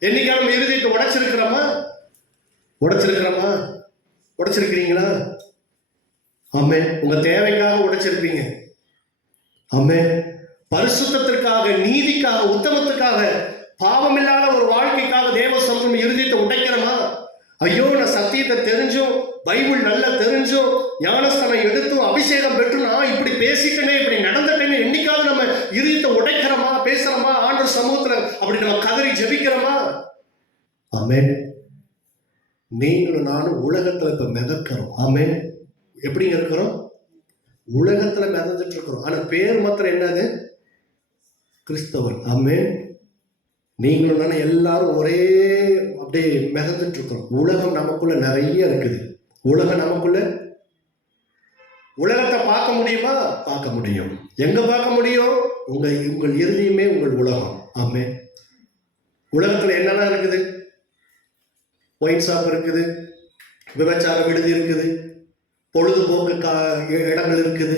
என்னைக்கான இருதயத்தை உடைச்சிருக்கிறீங்களா? ஆமே. உங்க தேவைக்காக உடைச்சிருப்பீங்க. ஆமே. பரிசுத்தத்திற்காக, நீதிக்காக, உத்தமத்துக்காக, பாவம் இல்லாத ஒரு வாழ்க்கைக்காக தேவ சமூகம் இருதயத்தை உடைக்கிறோமா? ஐயோ, நான் சத்தியத்தை தெரிஞ்சும், பைபிள் நல்லா தெரிஞ்சும், ஞானஸ்தானம் எடுத்தும், அபிஷேகம் பெற்றும் நான் இப்படி பேசிட்டேனே, இப்படி நடந்துட்டேன்னு என்னைக்காவது நம்ம இருதயத்தை உடைக்கிறோமா? பேசுறோமா? ஆண்டவர் சமூகத்துல அப்படி நம்ம கதறி ஜெபிக்கிறோமா? ஆமே. நீங்களும் நானும் உலகத்துல இப்ப மிதக்கிறோம். ஆமே. எப்படிங்க இருக்கிறோம்? உலகத்துல மிதந்துட்டு இருக்கிறோம். ஆனா பேர் மாத்திரம் என்னது? கிறிஸ்தவன். ஆமே. நீங்களும் நானும் எல்லாரும் ஒரே அப்படியே மிதந்துட்டு இருக்கிறோம். உலகம் நமக்குள்ள நிறைய இருக்குது. உலகத்தை பார்க்க முடியுமா? பார்க்க முடியும். எங்க பார்க்க முடியும்? உங்கள் இருதயமே உங்கள் உலகம். ஆமே. உலகத்துல என்னெல்லாம் இருக்குது? ஒயின் ஷாப் இருக்குது, விபச்சார விடுதி இருக்குது, பொழுதுபோக்கு இடங்கள் இருக்குது,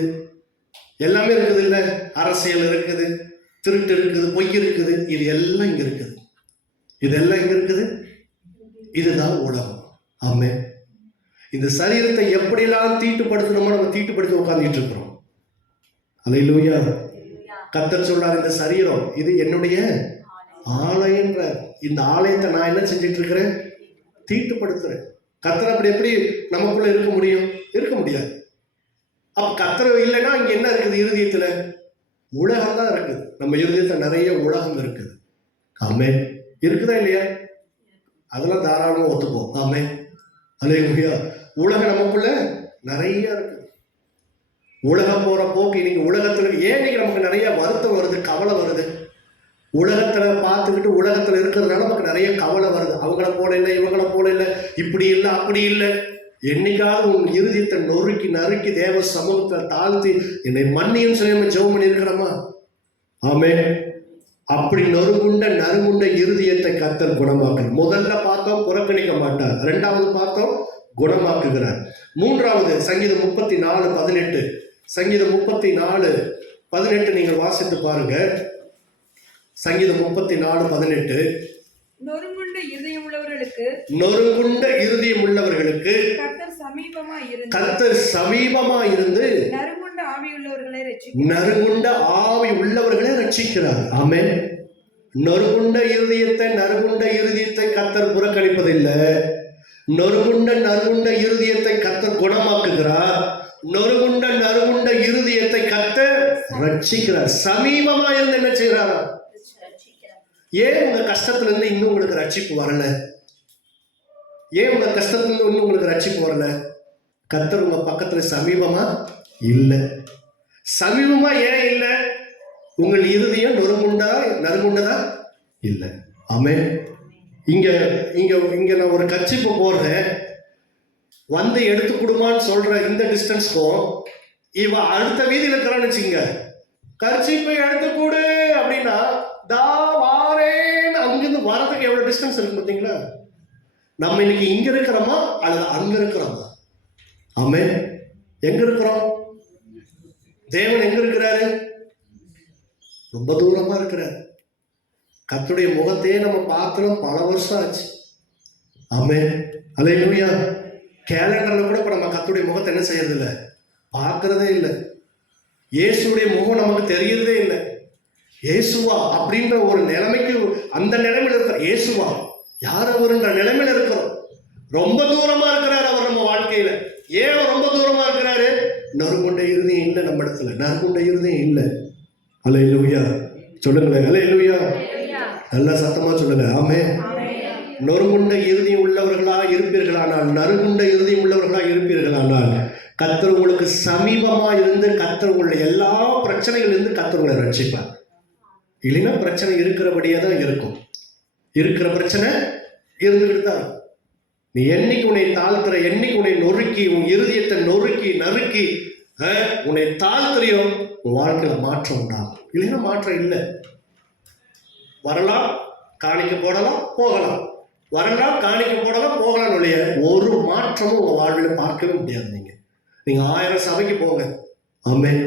எல்லாமே இருக்குது இல்லை? அரசியல் இருக்குது, திருட்டு இருக்குது, பொய் இருக்குது. இது எல்லாம் இங்க இருக்குது. இதெல்லாம் இங்க இருக்குது. இதுதான் உலகம். ஆமே. இந்த சரீரத்தை எப்படியெல்லாம் தீட்டுப்படுத்தணுமோ நம்ம தீட்டுப்படுத்தி உட்கார்ந்துட்டு இருக்கிறோம். அல்லேலூயா. கர்த்தர் சொல்றார், இந்த சரீரம் இது என்னுடைய ஆலயன்ற இந்த ஆலயத்தை நான் என்ன செஞ்சிட்டு இருக்கிறேன்? தீட்டுப்படுத்துறேன். கர்த்தர் அப்படி எப்படி நமக்குள்ள இருக்க முடியும்? இருக்க முடியாது. அப்ப கர்த்தர் இல்லைன்னா இங்க என்ன இருக்குது? இருதயத்துல உலகம் தான் இருக்குது. நம்ம இருதயத்துல நிறைய உலகம் இருக்குது. ஆமே. இருக்குதா இல்லையா? அதெல்லாம் தாராளமா ஒத்துப்போம். ஆமே. அல்லேலூயா. உலகம் நமக்குள்ள நிறைய இருக்கு. உலகம் போற போக்கு இன்னைக்கு உலகத்துல ஏன் இன்னைக்கு நமக்கு நிறைய வருத்தம் வருது, கவலை வருது? உலகத்துல பார்த்துக்கிட்டு உலகத்துல இருக்கிறதுனால நமக்கு நிறைய கவலை வருது. அவங்கள போல இல்லை, இவங்கள போல இல்லை, இப்படி இல்லை, அப்படி இல்லை. என்னைக்காவது உன் இருதயத்தை நறுக்கி தேவ சமூகத்தை தாழ்த்தி என்னை மன்னியும் சொல்லி நம்ம ஜெபம் பண்ணி இருக்கிறோமா? ஆமே. அப்படி நறுங்குண்ட இருதயத்தை கர்த்தர் குணமாக்குறார். முதல்ல பார்த்தோம், புறக்கணிக்க மாட்டார். 2வது பார்த்தோம், குணமாக்குகிறார். 3வது சங்கீதம் 34:18. சங்கீதம் 34:18 நீங்கள் வாசித்து பாருங்க. சங்கீதம் 34:18. நொறுங்குண்ட இருதயம் உள்ளவர்களுக்கு கர்த்தர் சமீபமா இருந்து நறுங்குண்ட ஆவி உள்ளவர்களை ரட்சிக்கிறார். ஆமென். நறுங்குண்ட இருதயத்தை கர்த்தர் புறக்கணிப்பதில்லை. நறுங்குண்ட இருதயத்தை கர்த்தர் குணமாக்குகிறார். நறுங்குண்ட இருதயத்தை கர்த்தர் ரட்சிக்கிறார். சமீபமா இருந்து என்ன செய்யறாரா? ஏன் உங்க கஷ்டத்துல இருந்து இன்னும் உங்களுக்கு ரட்சிப்பு வரல? ஏன் உங்க கஷ்டத்துல இருந்து இன்னும் உங்களுக்கு ரட்சிப்பு வரல? கர்த்தர் உங்க பக்கத்துல சமீபமா இல்ல. சமீபமா ஏன் இல்ல? உங்கள் இருதயம் நறுங்குண்டதா இல்ல. ஆமென். இங்க இங்க இங்க நான் ஒரு கர்ச்சீப்பு போடுறேன், வந்து எடுத்து கொடுமான்னு சொல்ற இந்த டிஸ்டன்ஸ்க்கும் இவன் அடுத்த வீதியில் இருக்கிறான்னு வச்சுங்க, கர்ச்சீப்பை எடுத்து கூடு அப்படின்னா தா வாரேன்னு அங்கிருந்து வரதுக்கு எவ்வளவு டிஸ்டன்ஸ் இருக்கு பார்த்தீங்களா? நம்ம இன்னைக்கு இங்க இருக்கிறோமா அல்லது அங்க இருக்கிறோமா? ஆமென். எங்க இருக்கிறோம்? தேவன் எங்க இருக்கிறாரு? ரொம்ப தூரமா இருக்கிறாரு. கர்த்தருடைய முகத்தையே நம்ம பார்க்கிறோம், பல வருஷம் ஆச்சு. ஆமென். அல்லேலூயா. கேலண்டர்ல கூட இப்ப நம்ம கர்த்தருடைய முகத்தை என்ன செய்யறது இல்லை, பார்க்கறதே இல்லை. இயேசுடைய முகம் நமக்கு தெரியறதே இல்லை. இயேசுவா அப்படின்ற ஒரு நிலைமைக்கு, அந்த நிலைமையில இருக்கிற இயேசுவா யார் அவருன்ற நிலைமையில இருக்கிறோம். ரொம்ப தூரமா இருக்கிறாரு அவர் நம்ம வாழ்க்கையில. ஏன் அவர் ரொம்ப தூரமா இருக்கிறாரு? நறுகுண்ட இருதயம் இல்லை நம்ம இடத்துல, நறுகுண்ட இருதயம் இல்லை. அல்லேலூயா. சொல்லுங்களேன் அல்லேலூயா. நல்லா சத்தமா சொல்லுங்க ஆமென். நொறுகுண்ட இருதயம் உள்ளவர்களா இருப்பீர்களானால், நறுகுண்ட இருதயம் உள்ளவர்களா இருப்பீர்களானால், கர்த்தர் உங்களுக்கு சமீபமா இருந்து கர்த்தர் உங்களுடைய எல்லா பிரச்சனைகள் இருந்து கர்த்தர் உங்களை ரட்சிப்பார். இல்லைன்னா பிரச்சனை இருக்கிறபடியே தான் இருக்கும். இருக்கிற பிரச்சனை இருந்துகிட்டு தான். நீ என்னைக்கு உன்னை தாழ்த்துற, என்னைக்கு உன்னை நொறுக்கி உன் இருதயத்தை நொறுக்கி நறுக்கி உன்னை தாழ்த்துறியோ உன் வாழ்க்கையில மாற்றம் உண்டாகும். இல்லைன்னா மாற்றம் இல்லை. வரலாம், காணிக்க போடலாம், போகலாம். வரலாம், காணிக்க போடலாம், போகலாம். இல்லையா ஒரு மாற்றமும் உங்க வாழ்வில பார்க்கவே முடியாது. நீங்க 1000 சபைக்கு போங்க, ஆமென்.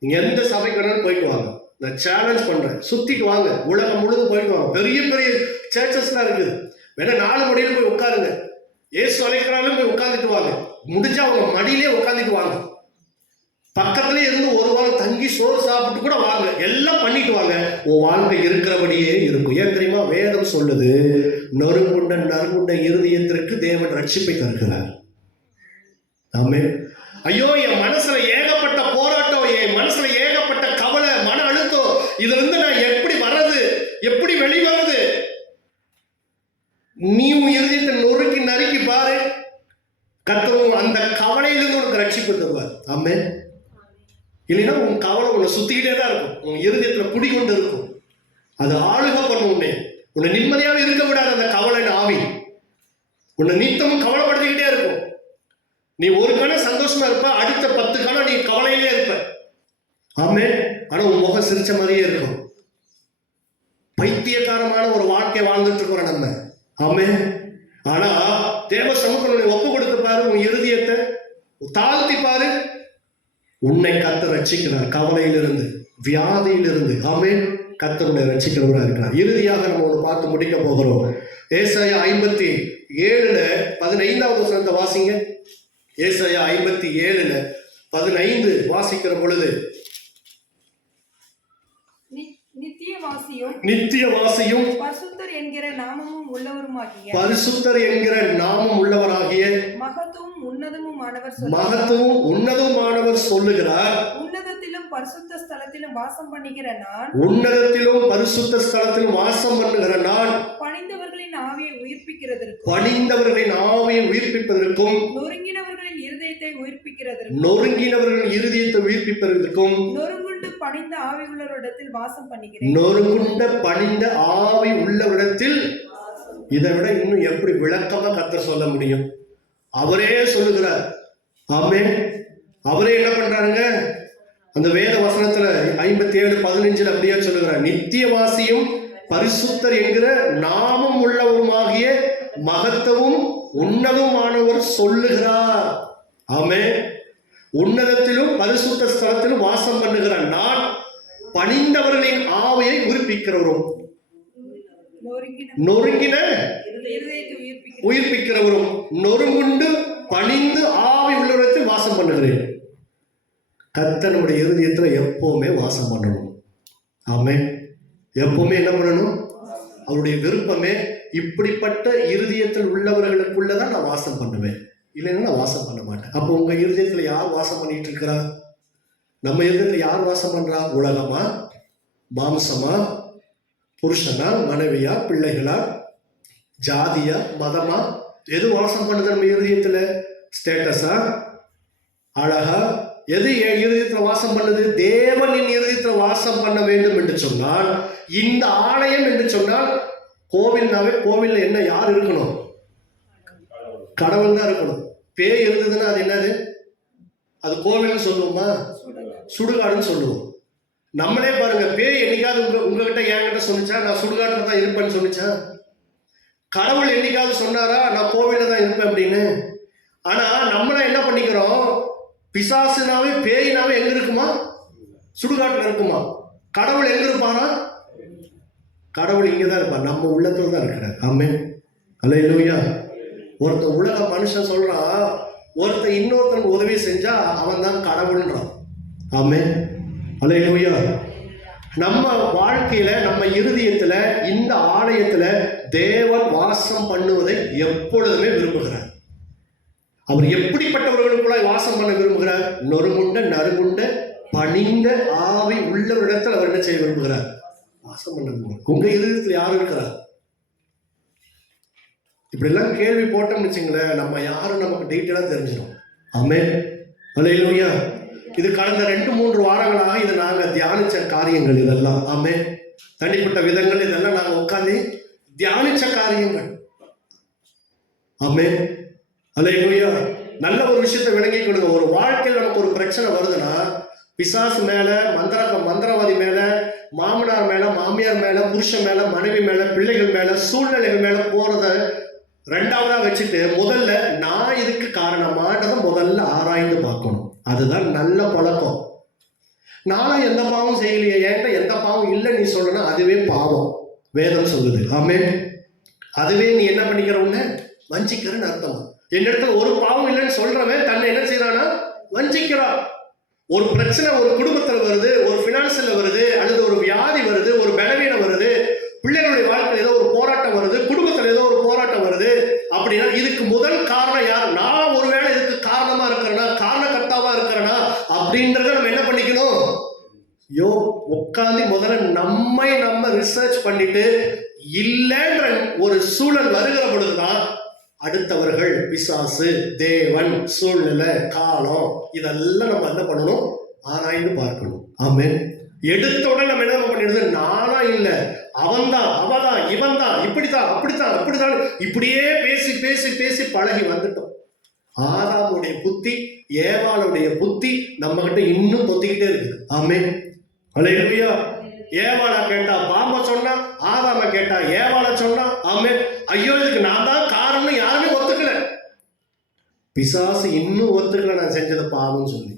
நீங்க எந்த சபைக்கு வேணாலும் போயிட்டு வாங்க. நான் சேலஞ்ச் பண்றேன், சுத்திட்டு வாங்க, உலகம் முழுதும் போயிட்டு வாங்க. பெரிய பெரிய சர்ச்சஸ்லாம் இருக்குது. வேணா 4 மணியில போய் உட்காருங்க. ஏசு அழைக்கிறாலும் போய் உட்காந்துட்டு வாங்க. முடிஞ்சா அவங்க மடியிலே உட்காந்துட்டு வாங்க. பக்கத்துல இருந்து ஒரு வாரம் தங்கி சோறு சாப்பிட்டு கூட வாங்க. எல்லாம் பண்ணிட்டு வாங்க. உன் வாழ்க்கை இருக்கிறபடியே இருக்கும். ஏன் தெரியுமா? வேதம் சொல்லுது, நறுகுண்ட இருதயத்திற்கு தேவன் ரட்சிப்பை தருகிறார். ஆமென். ஐயோ, என் மனசுல ஏகப்பட்ட போராட்டம், என் மனசுல ஏகப்பட்ட கவலை, மன அழுத்தம், இதுல இருந்து நான் எப்படி வர்றது, எப்படி வெளிவரது? நீ உன் இருதயத்தை நொறுக்கி நறுக்கி பாரு, கர்த்தர் அந்த கவலையிலிருந்து உனக்கு ரட்சிப்பு தருவார். ஆமென். இல்லைன்னா உன் கவலை உன்னை சுத்திக்கிட்டே தான் இருக்கும், உன் இருதயத்துல குடிகொண்டு இருக்கும். அது ஆளுக பண்ணும் உன்னை நிம்மதியாக இருக்க விடாது. அந்த கவலை ஆவி உன்னை நித்தமும் கவலைப்படுத்திக்கிட்டே இருக்கும். நீ ஒரு கணம் சந்தோஷமா இருப்ப, அடுத்த 10 கணம் நீ கவலையிலே இருப்ப. ஆமென். ஆனா உன் முகம் சிரிச்ச மாதிரியே இருக்கும். பைத்தியக்காரமான ஒரு வாழ்க்கை வாழ்ந்துட்டு இருக்கிறோம் நம்ம. ஆமென். ஆனா தேவ சமூகத்தை ஒப்பு கொடுத்து பாரு, உன் இருதயத்தை தாழ்த்தி பாரு, உன்னை கர்த்தர் ரட்சிக்கிறார். கவலையிலிருந்து, வியாதியிலிருந்து. ஆமென். கர்த்தருடைய ரட்சிக்கிறவராக இருக்கிறார். இறுதியாக நம்ம ஒன்று பார்த்து முடிக்க போகிறோம். ஏசாயா 57 15வது வசனத்தை வாசிங்க. ஏசாயா 57 15 வாசிக்கிற பொழுது, நித்தியவாசியும் பரிசுத்தர் என்கிற நாமமும் உள்ளவராகிய மகத்துவம் உன்னதமானவர் சொல்லுகிறார். உன்னதத்திலும் பரிசுத்த ஸ்தலத்திலும் வாசம் பண்ணுகிற நான் பணிந்தவர்களின் ஆவியை உயிர்ப்பிப்பதற்கும் நொறுங்கினவர்களின் இருதயத்தை உயிர்ப்பிப்பதற்கும் நொறுங்குண்டு பணிந்த ஆவி உள்ளவரிடத்தில் வாசம் பண்ணுகிறேன். நொறுங்குண்ட பணிந்த ஆவி உள்ளவரிடத்தில். இதை விட இன்னும் எப்படி விளக்கமா கர்த்தர் சொல்ல முடியும்? அவரே சொல்லுகிறார். ஆமென். அவரே என்ன பண்றாருங்க? அந்த வேத வசனத்துல 57:15 அப்படியே சொல்லுகிறார். நித்தியவாசியும் பரிசுத்தர் என்கிற நாமம் உள்ளவருமாகிய மகத்துவம் உன்னதமானவர் சொல்லுகிறார். ஆமென். உன்னதத்திலும் பரிசுத்த ஸ்தலத்திலும் வாசம் பண்ணுகிற நான் பணிந்தவர்களின் ஆவியை உயிர்ப்பிக்கிறவரும் நொறுங்கின உயிர்ப்பிக்கிறவரும் நொறுங்குண்டு பணிந்து ஆவி உள்ளவரத்தில் வாசம் பண்ணுகிறேன். கர்த்தர் நம்முடைய இருதயத்துல எப்பவுமே வாசம் பண்ணணும். ஆமென். எப்பவுமே என்ன பண்ணணும்? அவருடைய விருப்பமே இப்படிப்பட்ட இருதயத்தில் உள்ளவர்களுக்குள்ளதான் நான் வாசம் பண்ணுவேன், இல்லைன்னா நான் வாசம் பண்ண மாட்டேன். அப்போ உங்க இருதயத்துல யார் வாசம் பண்ணிட்டு இருக்கிறா? நம்ம இருதயத்துல யார் வாசம் பண்றா? உலகமா, மாம்சமா, புருஷனா, மனைவியா, பிள்ளைகளா, ஜாதியா, மதமா? எது வாசம் பண்ணுது நம்ம இருதயத்துல? ஸ்டேட்டஸா, அழகா? எது என் இருதயத்துல வாசம் பண்ணுது? தேவனின் இருதயத்துல வாசம் பண்ண வேண்டும் என்று சொன்னால், இந்த ஆலயம் என்று சொன்னால், கோவில்னாவே கோவில்ல என்ன யார் இருக்கணும்? கடவுள் தான் இருக்கணும். பேய் இருந்ததுன்னா அது என்னது? அது கோவில்னு சொல்லுவோமா? சுடுகாடுன்னு சொல்லுவோம். நம்மளே பாருங்க, பேய் என்னைக்காவது உங்ககிட்ட என்கிட்ட சொன்னிச்சா நான் சுடுகாட்டில் தான் இருப்பேன்னு சொன்னிச்சா? கடவுள் என்னைக்காவது சொன்னாரா நான் கோவிலில் தான் இருப்பேன் அப்படின்னு? ஆனா நம்மள என்ன பண்ணிக்கிறோம், பிசாசுனாவே பேயினாவே எங்க இருக்குமா? சுடுகாட்டில் இருக்குமா? கடவுள் எங்க இருப்பாரா? கடவுள் இங்கே தான் இருப்பார், நம்ம உள்ளத்துல தான் இருக்கிறார். ஆமென், அல்லேலூயா. ஒருத்தர் உலக மனுஷன் சொல்றான், ஒருத்தர் இன்னொருத்தனுக்கு உதவி செஞ்சா அவன் தான் கடவுள்ன்றான். ஆமென், அல்லேலூயா. நம்ம வாழ்க்கையில, நம்ம இருதயத்துல, இந்த ஆலயத்துல தேவன் வாசம் பண்ணுவதை எப்பொழுதுமே விரும்புகிறார். அவர் எப்படிப்பட்டவர்களுக்குள்ள வாசம் பண்ண விரும்புகிறார்? நொறுங்குண்ட நறுங்குண்ட பணிந்த ஆவி உள்ளவரிடத்தில் அவர் என்ன செய்ய விரும்புகிறார்? வாசம் பண்ண விரும்புகிறார். உங்க இருதயத்தில் யார் இருக்கிறார்? இப்படி எல்லாம் கேள்வி போட்டோம்னு வச்சுங்களேன், நம்ம யாரும் நமக்கு டீட்டெயிலா தெரிஞ்சிடும். ஆமென், அல்லேலூயா. இது கடந்த 2-3 வாரங்களாக இது நாங்க தியானிச்ச காரியங்கள் இதெல்லாம். ஆமென், தனிப்பட்ட விதங்கள் இதெல்லாம் நாங்க உட்கார்ந்து தியானிச்ச காரியங்கள். ஆமென், அல்லேலூயா. நல்ல ஒரு விஷயத்தை விளங்கி கொடுங்க. ஒரு வாழ்க்கையில் நமக்கு ஒரு பிரச்சனை வருதுன்னா, பிசாசு மேல, மந்திரவாதி மேல, மாமனார் மேல, மாமியார் மேல, புருஷன் மேல, மனைவி மேல, பிள்ளைகள் மேல, சூழ்நிலைகள் மேல போறத ரெண்டாவதா வச்சுட்டு முதல்ல நான் இதுக்கு காரணமானதை முதல்ல ஆராய்ந்து பார்க்கணும். அதுதான் நல்ல பழக்கம். நானா எந்த பாவம் செய்யலையே, என்கிட்ட எந்த பாவம் இல்லை நீ சொல்லனா அதுவே பாவம், வேதம் சொல்லுது. ஆமென். அதுவே நீ என்ன பண்ணிக்கிற, உன்னை வஞ்சிக்கிறன்னு அர்த்தமா? என்னிடத்துல ஒரு பாவம் இல்லைன்னு சொல்றவன் தன்னை என்ன செய்யறானா? வஞ்சிக்கிறான். ஒரு பிரச்சனை ஒரு குடும்பத்துல வருது, ஒரு பினான்சியல்ல வருது, அல்லது ஒரு வியாதி வருது, ஒரு பலவீனம் வருது, பிள்ளைகளுடைய வாழ்க்கையில் ஏதோ ஒரு போராட்டம் வருது, குடும்பத்துல ஏதோ ஒரு போராட்டம் வருது அப்படின்னா இதுக்கு முதல் காரணம் யார்? நான் ஒருவேளை இதுக்கு காரணமா இருக்கிறேனா, காரணகர்த்தாவா இருக்கிறேனா அப்படின்றத நம்ம என்ன பண்ணிக்கணும்? உட்காந்து முதல்ல நம்ம ரிசர்ச் பண்ணிட்டு இல்லைன்ற ஒரு சூழல் வருகிற பொழுதுதான் அடுத்தவர்கள், பிசாசு, தேவன், சூழ்நிலை, காலம் இதெல்லாம் நம்ம என்ன பண்ணணும்? ஆராய்ந்து பார்க்கணும். ஆமென். எடுத்த உடனே நம்ம என்ன பண்ணிடுது? நானா இல்ல, அவன்தான், அவதான், இவன் தான், இப்படித்தான், அப்படித்தான், அப்படித்தான், இப்படியே பேசி பேசி பேசி பழகி வந்துட்டோம். ஆதாமுடைய புத்தி, ஏவாளுடைய புத்தி நம்ம கிட்ட இன்னும் பொத்திக்கிட்டே இருக்குது. ஆமென், அல்லேலூயா. ஏவாளை கேட்டா பாம்ப சொன்னா, ஆதாம கேட்டா ஏவாளை சொன்னா. ஆமென். ஐயோ இதுக்கு நான் தான் காரணம் யாருமே ஒத்துக்கல. பிசாசு இன்னும் ஒத்துக்கல நான் செஞ்சது பாவம்னு சொல்லி.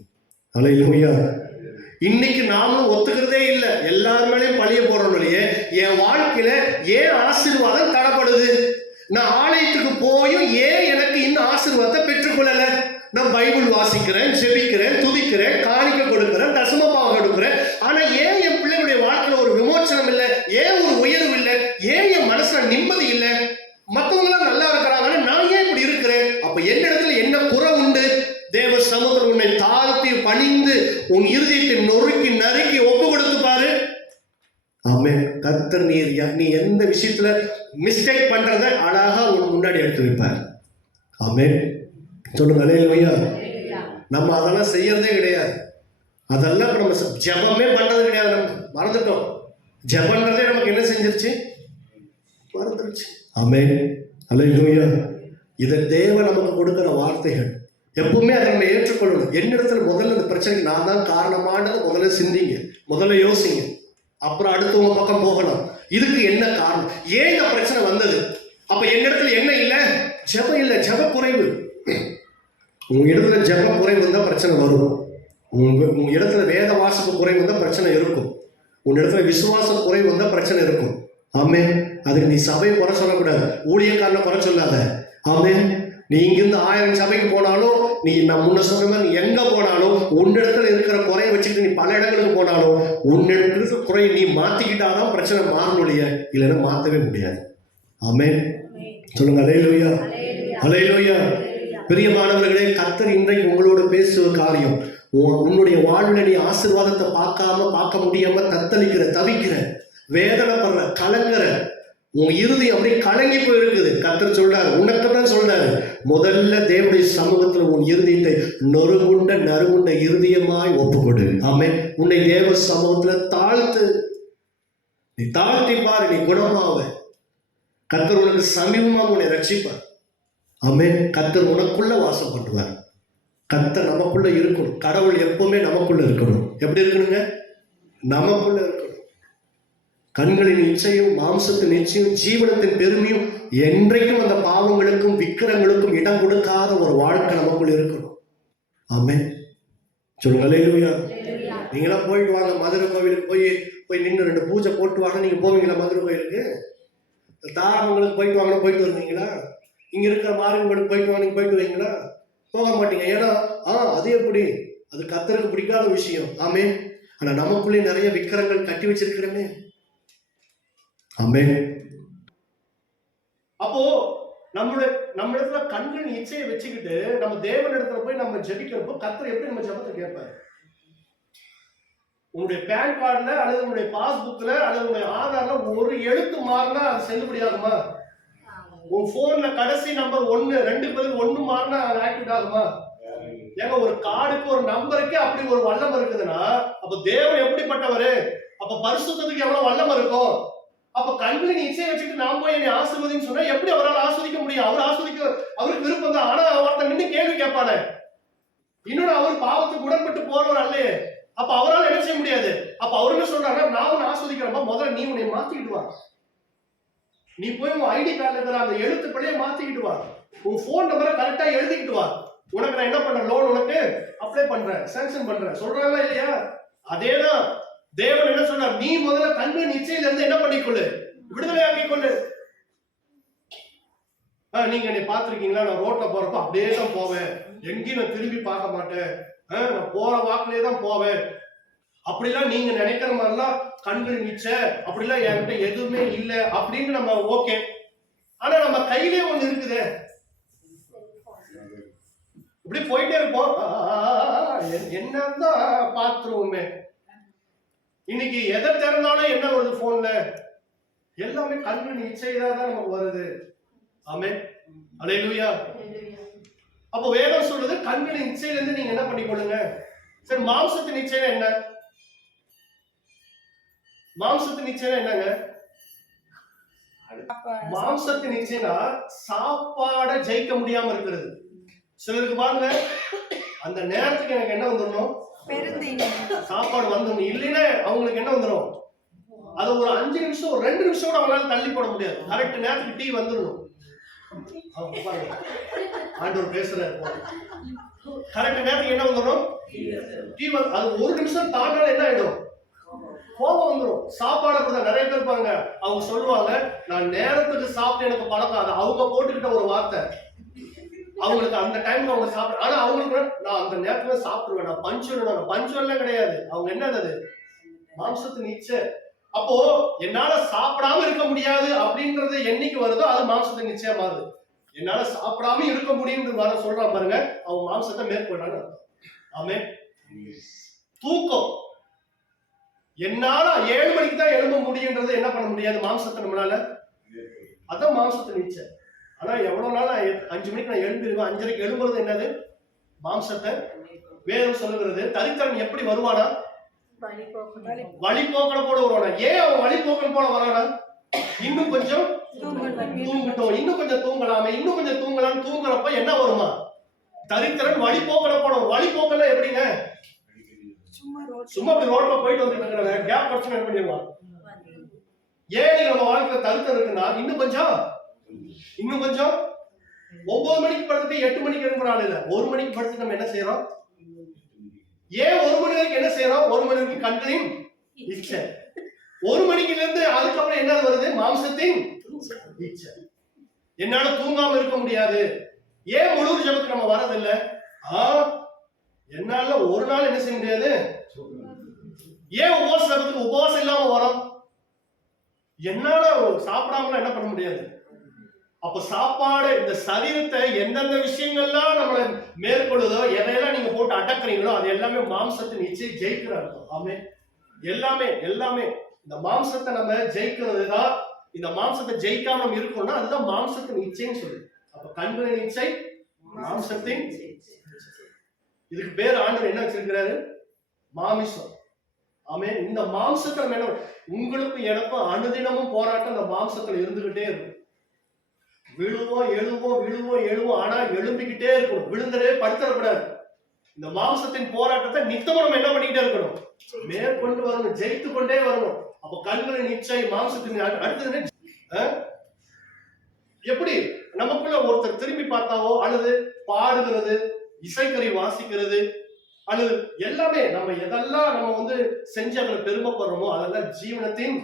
அல்லேலூயா. இன்னைக்கு நாமளும் ஒத்துக்கிறதே இல்லை, எல்லார் மேலேயும் பழிய போறோம் இல்லையே. என் வாழ்க்கையில ஏன் ஆசீர்வாதம் தடப்படுது? நான் ஆலயத்துக்கு போயும் ஏன் எனக்கு இன்னும் ஆசீர்வாதத்தை பெற்றுக்கொள்ளல? நான் பைபிள் வாசிக்கிறேன், ஜெபிக்கிறேன், துதிக்கிறேன், காணிக்க கொடுக்கிறேன், தசமபாகம் கொடுக்கிறேன். ஆனா ஏன் என் பிள்ளைகளுடைய வாழ்க்கையில ஒரு விமோச்சனம் இல்லை? ஏன் ஒரு உயர்வு இல்லை? ஏன் என் மனசுல நிம்மதி இல்லை? மற்றவங்க எல்லாம் நல்லா இருக்கிறாங்கன்னா நான் ஏன் இப்படி இருக்கிறேன்? அப்ப என்னிடத்துல என்ன குறை உண்டு? தேவ சமூகத்தில் உன்னை தாழ்த்தி பணிந்து உன் இருதயத்தை நொறுக்கி நறுக்கி ஒப்பு கொடுத்து பாரு. ஆமென். கர்த்தர் நீ எந்த விஷயத்துல மிஸ்டேக் பண்றத அழகா உன் முன்னாடி எடுத்து வைப்பார். ஆமென், சொல்லுங்க அல்லேலூயா. நம்ம அதெல்லாம் செய்யறதே கிடையாது. அதெல்லாம் நம்ம ஜெபமே பண்றது கிடையாது. நம்ம மறந்துட்டோம். ஜெபன்றதே நமக்கு என்ன செஞ்சிருச்சு? மறந்துருச்சு. ஆமென், அல்லேலூயா. இதை தேவன் நமக்கு கொடுக்கிற வார்த்தைகள். எப்பவுமே அதை நம்ம ஏற்றுக்கொள்ளணும். என்னிடத்துல முதல்ல இந்த பிரச்சனைக்கு நான் தான் காரணமானது முதல்ல சிந்திங்க, முதல்ல யோசிங்க. அப்புறம் அடுத்தவங்க பக்கம் போகலாம். இதுக்கு என்ன காரணம்? ஏன் இந்த பிரச்சனை வந்தது? அப்ப என்னிடத்துல என்ன இல்லை? ஜெபம் இல்லை, ஜெப குறைவு. உங்க இடத்துல ஜெப குறைவு தான் பிரச்சனை வரும். உங்க இடத்துல வேத வாசிப்பு குறைவு தான் பிரச்சனை இருக்கும். உன் இடத்துல விசுவாச குறைவு தான் பிரச்சனை இருக்கும். ஆமென். அதுக்கு நீ சபையை குறை சொல்லக்கூடாது, ஊழியக்காரனை குறை சொல்லாத. ஆமென். நீ இங்கிருந்து 1000 சபைக்கு போனாலும், நீ நான் முன்ன சொன்ன மாதிரி நீ எங்க போனாலும், உன்னிடத்துல இருக்கிற குறையை வச்சுட்டு நீ பல இடங்களுக்கு போனாலும், உன்னிடத்துல இருக்கிற குறையை நீ மாத்திக்கிட்டாதான் பிரச்சனை மாறணுடைய, இல்லைன்னா மாற்றவே முடியாது. ஆமென், சொல்லுங்க அல்லேலூயா, அல்லேலூயா. பிரியமானவர்களே, கர்த்தர் இன்றைக்கு உங்களோட பேசுவ காரியம், உன்னுடைய வாழ்வில் நீ ஆசீர்வாதத்தை பார்க்க முடியாம தத்தளிக்கிற, தவிக்கிற, வேதனைப்படுற, கலங்குற, உன் இறுதி அப்படியே கலங்கி போயிருக்குது. கர்த்தர் சொல்றாரு, உனக்கு தான் சொல்றாரு, முதல்ல தேவனுடைய சமூகத்துல உன் இருதயத்தை நறுகுண்ட இருதயமாய் ஒப்புக்கொடு. ஆமென். உன்னை தேவ சமூகத்துல தாழ்த்து, நீ தாழ்த்தி பாரு, நீ குணமாவ. கர்த்தர் உனக்கு சமீபமாக உன்னை ரட்சிப்பார். ஆமென். கர்த்தர் உனக்குள்ள வாசம் பண்ணுவார். கர்த்தர் நமக்குள்ள இருக்கணும். கடவுள் எப்பவுமே நமக்குள்ள இருக்கணும். எப்படி இருக்கணுங்க? நமக்குள்ள இருக்கணும். கண்களின் இச்சையும் மாம்சத்தின் இச்சையும் ஜீவனத்தின் பெருமையும் என்றைக்கும் அந்த பாவங்களுக்கும் விக்கிரங்களுக்கும் இடம் கொடுக்காத ஒரு வாழ்க்கை நமக்குள்ள இருக்கணும். ஆமென். சொல்லுங்க அல்லேலூயா. நீங்களாம் போயிட்டு வாங்க மதுரை கோவிலுக்கு போய் நின்று 2 பூஜை போட்டு வாங்க. நீங்க போவீங்களா மதுரை கோயிலுக்கு? தாராமங்களுக்கு போயிட்டு வாங்க, போயிட்டு வருவீங்களா? இங்க இருக்கிற மாரியம்மனுக்கு போயிட்டு வாங்க, நீங்க போயிட்டு வரீங்களா? போக மாட்டீங்க. ஏன்னா அது எப்படி? அது கர்த்தருக்கு பிடிக்காத விஷயம். ஆமென். ஆனா நமக்குள்ளே நிறைய விக்கிரங்கள் கட்டி வச்சிருக்கிறோமே. ஆமென். அப்போ நம்ம இடத்துல கண்களின் இச்சையை வச்சுக்கிட்டு நம்ம தேவன் இடத்துல போய் நம்ம ஜெபிக்கிறப்போ கர்த்தர் எப்படி நம்ம ஜெபத்தை கேட்பாரு? உங்களுடைய பேன் கார்டுல அல்லது உங்களுடைய பாஸ்புக்ல அல்லது உங்களுடைய ஆதார்ல ஒரு எழுத்து மாறினா அது செல்லுபடி ஆகுமா? உன் போன்ல கடைசி நம்பர் 1 2 பதில் 1 மாறினா அது ஆக்டிவேட் ஆகுமா? ஏங்க ஒரு கார்டுக்கு ஒரு நம்பருக்கு அப்படி ஒரு வல்லம் இருக்குதுன்னா அப்ப தேவன் எப்படிப்பட்டவரு? அப்ப பரிசுத்தத்துக்கு எவ்வளவு வல்லம் இருக்கும்? அப்ப கண்களின் இச்சையை வச்சுட்டு நான் போய் என்னை ஆசீர்வதின்னு சொன்னா எப்படி அவரால் ஆஸ்வதிக்க முடியும்? அவருக்கு விருப்பம் தான். ஆனா அவர்கிட்ட நின்று கேள்வி கேட்பானே. இன்னொரு அவர் பாவத்துக்கு உடன்பட்டு போறவர் அல்லையே. அப்ப அவரால் என்ன செய்ய முடியாது. அப்ப அவர் என்ன சொல்றாரு? நான் உன்னை ஆஸ்வதிக்கிறப்ப முதல்ல நீ உன்னை மாத்திக்கிட்டு வா. நீ போய் உன் ஐடி கார்டுல இருக்கிற அந்த எழுத்து பிள்ளைய மாத்திக்கிட்டு வா. உன் போன் நம்பரை கரெக்டா எழுதிக்கிட்டு வா. உனக்கு நான் என்ன பண்றேன்? லோன் உனக்கு அப்ளை பண்றேன், சாங்ஷன் பண்றேன் சொல்றாங்களா இல்லையா? அதேதான் தேவன் என்ன சொன்னார்? நீ முதல்ல கண்களின் இச்சையில இருந்து என்ன பண்ணிக்கொள்ளு, விடுதலை ஆக்கிக் கொள்ளு. நீங்க என்னை பார்த்திருக்கீங்களா? நான் ரோட்ல போறப்ப அப்படியே தான் போவேன், எங்கேயும் நான் திரும்பி பார்க்க மாட்டேன், நான் போற வாக்குலயே தான் போவேன். அப்படிலாம் நீங்க நினைக்கிற மாதிரிலாம் கண்களின் இச்சை அப்படிலாம் என்கிட்ட எதுவுமே இல்லை அப்படின்னு நம்ம ஓகே. ஆனா நம்ம கையிலே ஒண்ணு இருக்குது. இப்படி போயிட்டே இருப்போம், என்னதான் பார்த்துருவோமே. இன்னைக்கு எதை திறந்தாலும் என்ன வருது போன்ல? எல்லாமே கண்களின் இச்சைதான் நமக்கு வருது. ஆமென். அல்லேலூயா. அப்போ வேதம் சொல்றது கண்களின் இச்சையில இருந்து நீங்க என்ன பண்ணிக்கொள்ளுங்க. சரி, மாம்சத்தின் இச்சைனா என்ன? மாம்சத்தின் இச்சைனா என்னங்க? மாம்சத்தின் இச்சைனா சாப்பாட ஜெயிக்க முடியாம இருக்கிறது. சிலருக்கு பாருங்க, அந்த நேரத்துக்கு எனக்கு என்ன வந்துடணும்? சாப்பாடு வந்துடணும். இல்லைன்னா அவங்களுக்கு என்ன வந்துடும்? அது ஒரு 5 நிமிஷம் 2 நிமிஷம் கூட அவங்களால தள்ளி போட முடியாது. கரெக்ட் நேரத்துக்கு டீ வந்துடணும். ஆண்டவர் பேசுறாரு. கரெக்ட் நேரத்துக்கு என்ன வந்துடும்? டீ. அது 1 நிமிஷம் தாண்டால என்ன ஆயிடும்? கோபம் வந்துடும். சாப்பாடு அப்படிதான் நிறைய பேர் இருப்பாங்க. அவங்க சொல்லுவாங்க, நான் நேரத்துக்கு சாப்பிட்டு எனக்கு பழக்கம். அது அவங்க போட்டுக்கிட்ட ஒரு வார்த்தை. அவங்களுக்கு அந்த டைம்ல அவங்க சாப்பிட, ஆனா அவங்களுக்கு நான் அந்த நேரத்துல சாப்பிடுவேன், நான் பஞ்சுவல்லாம் கிடையாது. அவங்க என்னது? மாம்சத்தின் இச்சை. அப்போ என்னால சாப்பிடாம இருக்க முடியாது அப்படின்றது என்னைக்கு வருதோ அது மாம்சத்தின் நிச்சயமா மாறுது. என்னால சாப்பிடாம இருக்க முடியும் வர சொல்றான் பாருங்க, அவங்க மாம்சத்தை மேற்கொள்றாங்க. ஆமென். தூக்கம், என்னால 7 மணிக்கு தான் எழும்ப முடியுன்றது என்ன பண்ண முடியாது மாம்சத்தை நம்மளால. அதான் மாம்சத்தின் இச்சை. ஆனா எவ்வளவு நாள் 5 மணிக்கு நான் எழும்பிடுவேன். 5:30 எழும்புறது என்னது? மாம்சத்தை. வேதம் சொல்லுகிறது தரித்திரன் எப்படி வருவானா? வழிபோக்கன் போல வருவானா? ஏன் அவன் வழிபோக்கன் போல வரானா? இன்னும் கொஞ்சம் தூங்கட்டும், இன்னும் கொஞ்சம் தூங்கலாமே, இன்னும் கொஞ்சம் தூங்கலாம். தூங்குறப்ப என்ன வருமா? தரித்திரன் வழிபோக்கன போன. வழிபோக்கல எப்படிங்க? சும்மா ரோட்ல போயிட்டு வந்துட்டு இருக்கிற கேப் பிரச்சனை என்ன பண்ணிடுவான்? ஏன் நம்ம வாழ்க்கையில தரித்திரம் இருக்குன்னா இன்னும் கொஞ்சம் 9 மணிக்கு படுத்துட்டு 8 மணிக்கு எழும்புற ஆள் இல்ல. 1 மணிக்கு படுத்துட்டு நம்ம என்ன செய்யறோம்? ஏன் 1 மணி வரைக்கும் என்ன செய்யறோம்? 1 மணி வரைக்கும் கண்களின் இச்சை. 1 மணிக்குல இருந்து அதுக்கப்புறம் என்ன வருது? மாம்சத்தின் இச்சை. என்னால தூங்காம இருக்க முடியாது. ஏன் முழு ஜெபத்துக்கு நம்ம வரதில்லை? என்னால ஒரு நாள் என்ன செய்ய முடியாது. ஏன் உபவாச ஜெபத்துக்கு உபவாசம் இல்லாம வரோம்? என்னால சாப்பிடாம என்ன பண்ண முடியாது. அப்ப சாப்பாடு, இந்த சரீரத்தை எந்தெந்த விஷயங்கள்லாம் நம்மளை மேற்கொள்ளுதோ, எதையெல்லாம் நீங்க போட்டு அடக்குறீங்களோ அது எல்லாமே மாம்சத்தின் இச்சை ஜெயிக்கிற அர்த்தம். ஆமென். எல்லாமே இந்த மாம்சத்தை நம்ம ஜெயிக்கிறது தான். இந்த மாம்சத்தை ஜெயிக்காம நம்ம இருக்கணும்னா அதுதான் மாம்சத்தின் இச்சைன்னு சொல்லு. அப்ப கண்களின் இச்சை மாம்சத்தின். இதுக்கு பேர் ஆண்டவர் என்ன வச்சிருக்கிறாரு? மாமிசம். ஆமென். இந்த மாம்சத்தை என்ன, உங்களுக்கும் எனக்கும் அனுதினமும் போராட்டம் இந்த மாம்சத்துல இருந்துகிட்டே இருக்கும். விழுவோம் எழுவோம். ஆனா எழும்பிக்கிட்டே இருக்கும். விழுந்தரே படுத்தக்கூடாது. இந்த மாம்சத்தின் போராட்டத்தை நித்தமும் நம்ம என்ன பண்ணிட்டே இருக்கணும், மேற்கொண்டு வரணும், ஜெயித்து கொண்டே வரணும். அப்ப கண்களின் இச்சை, மாம்சத்தின் அடுத்தது எப்படி நமக்குள்ள ஒருத்தர் திரும்பி பார்த்தாவோ, அல்லது பாடுகிறது, இசைக்கறி வாசிக்கிறது, அல்லது எல்லாமே நம்ம எதெல்லாம் நம்ம செஞ்சு அதுல பெருமைப்படுறோமோ அதெல்லாம் ஜீவனத்தின்.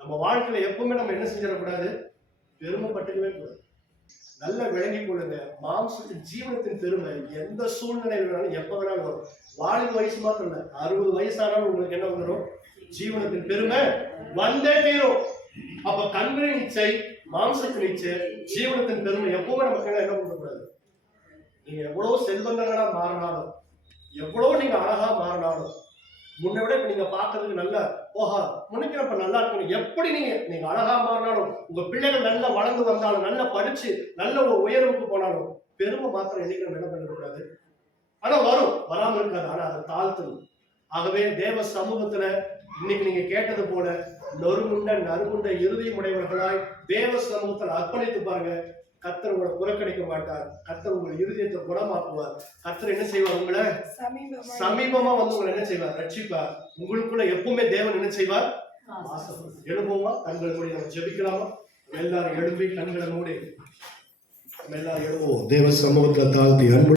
நம்ம வாழ்க்கையில எப்பவுமே நம்ம என்ன செஞ்சிடக்கூடாது, பெருமைப்பட்டுக்கவே கூடாது. நல்லா விளங்கி கொள்ளுங்க, மாம்சத்தின் ஜீவனத்தின் பெருமை எந்த சூழ்நிலையில வேணாலும் எப்ப வேணாலும் வரும். வாலிப வயசு மாத்திரம் இல்ல, 60 வயசானாலும் உங்களுக்கு என்ன வந்துடும், ஜீவனத்தின் பெருமை வந்தே தீரும். அப்ப கண்களின் இச்சை, மாம்சத்தின் இச்சை, ஜீவனத்தின் பெருமை எப்பவுமே நமக்கு என்ன பண்ணக்கூடாது. நீங்க எவ்வளவு செல்வந்தங்களா மாறினாலும், எவ்வளவு நீங்க அழகா மாறினாலும், முன்ன விட இப்ப நீங்க பாக்குறதுக்கு நல்ல முன்னைக்கிறப்ப நல்லா இருக்கணும். எப்படி நீங்க அழகா மாறினாலும், உங்க பிள்ளைகள் நல்லா வளர்ந்து வந்தாலும், நல்லா படிச்சு நல்ல ஒரு உயர்வுக்கு போனாலும், பெருமை மாத்திரம் என்னைக்கு நம்ம என்ன பண்ணக்கூடாது. ஆனா வரும், வராம இருக்காது, ஆனா அதை தாழ்த்தணும். ஆகவே தேவ சமூகத்துல இன்னைக்கு நீங்க கேட்டது போல நொறுங்குண்ட நறுகுண்ட இருதயம் உடையவர்களாய் தேவ சமூகத்தில் அர்ப்பணித்து பாருங்க. கர்த்தர் உங்களை புறக்கணிக்க மாட்டார். கர்த்தர் உங்கள் இருதயத்தை குணமாக்குவார். கர்த்தர் என்ன செய்வார், உங்களை சமீபமா உங்களை என்ன செய்வார், ரட்சிப்பார். உங்களுக்குள்ள எப்பவுமே தேவன் என்ன செய்வார், எழுப்புமா. கண்களை மூடி நம்ம ஜெபிக்கலாமா? எல்லாரும் எழுப்பி கண்களை மூடி எல்லாரும் எழுவோம். தேவ சமூகத்துல தாழ்த்தி அன்பு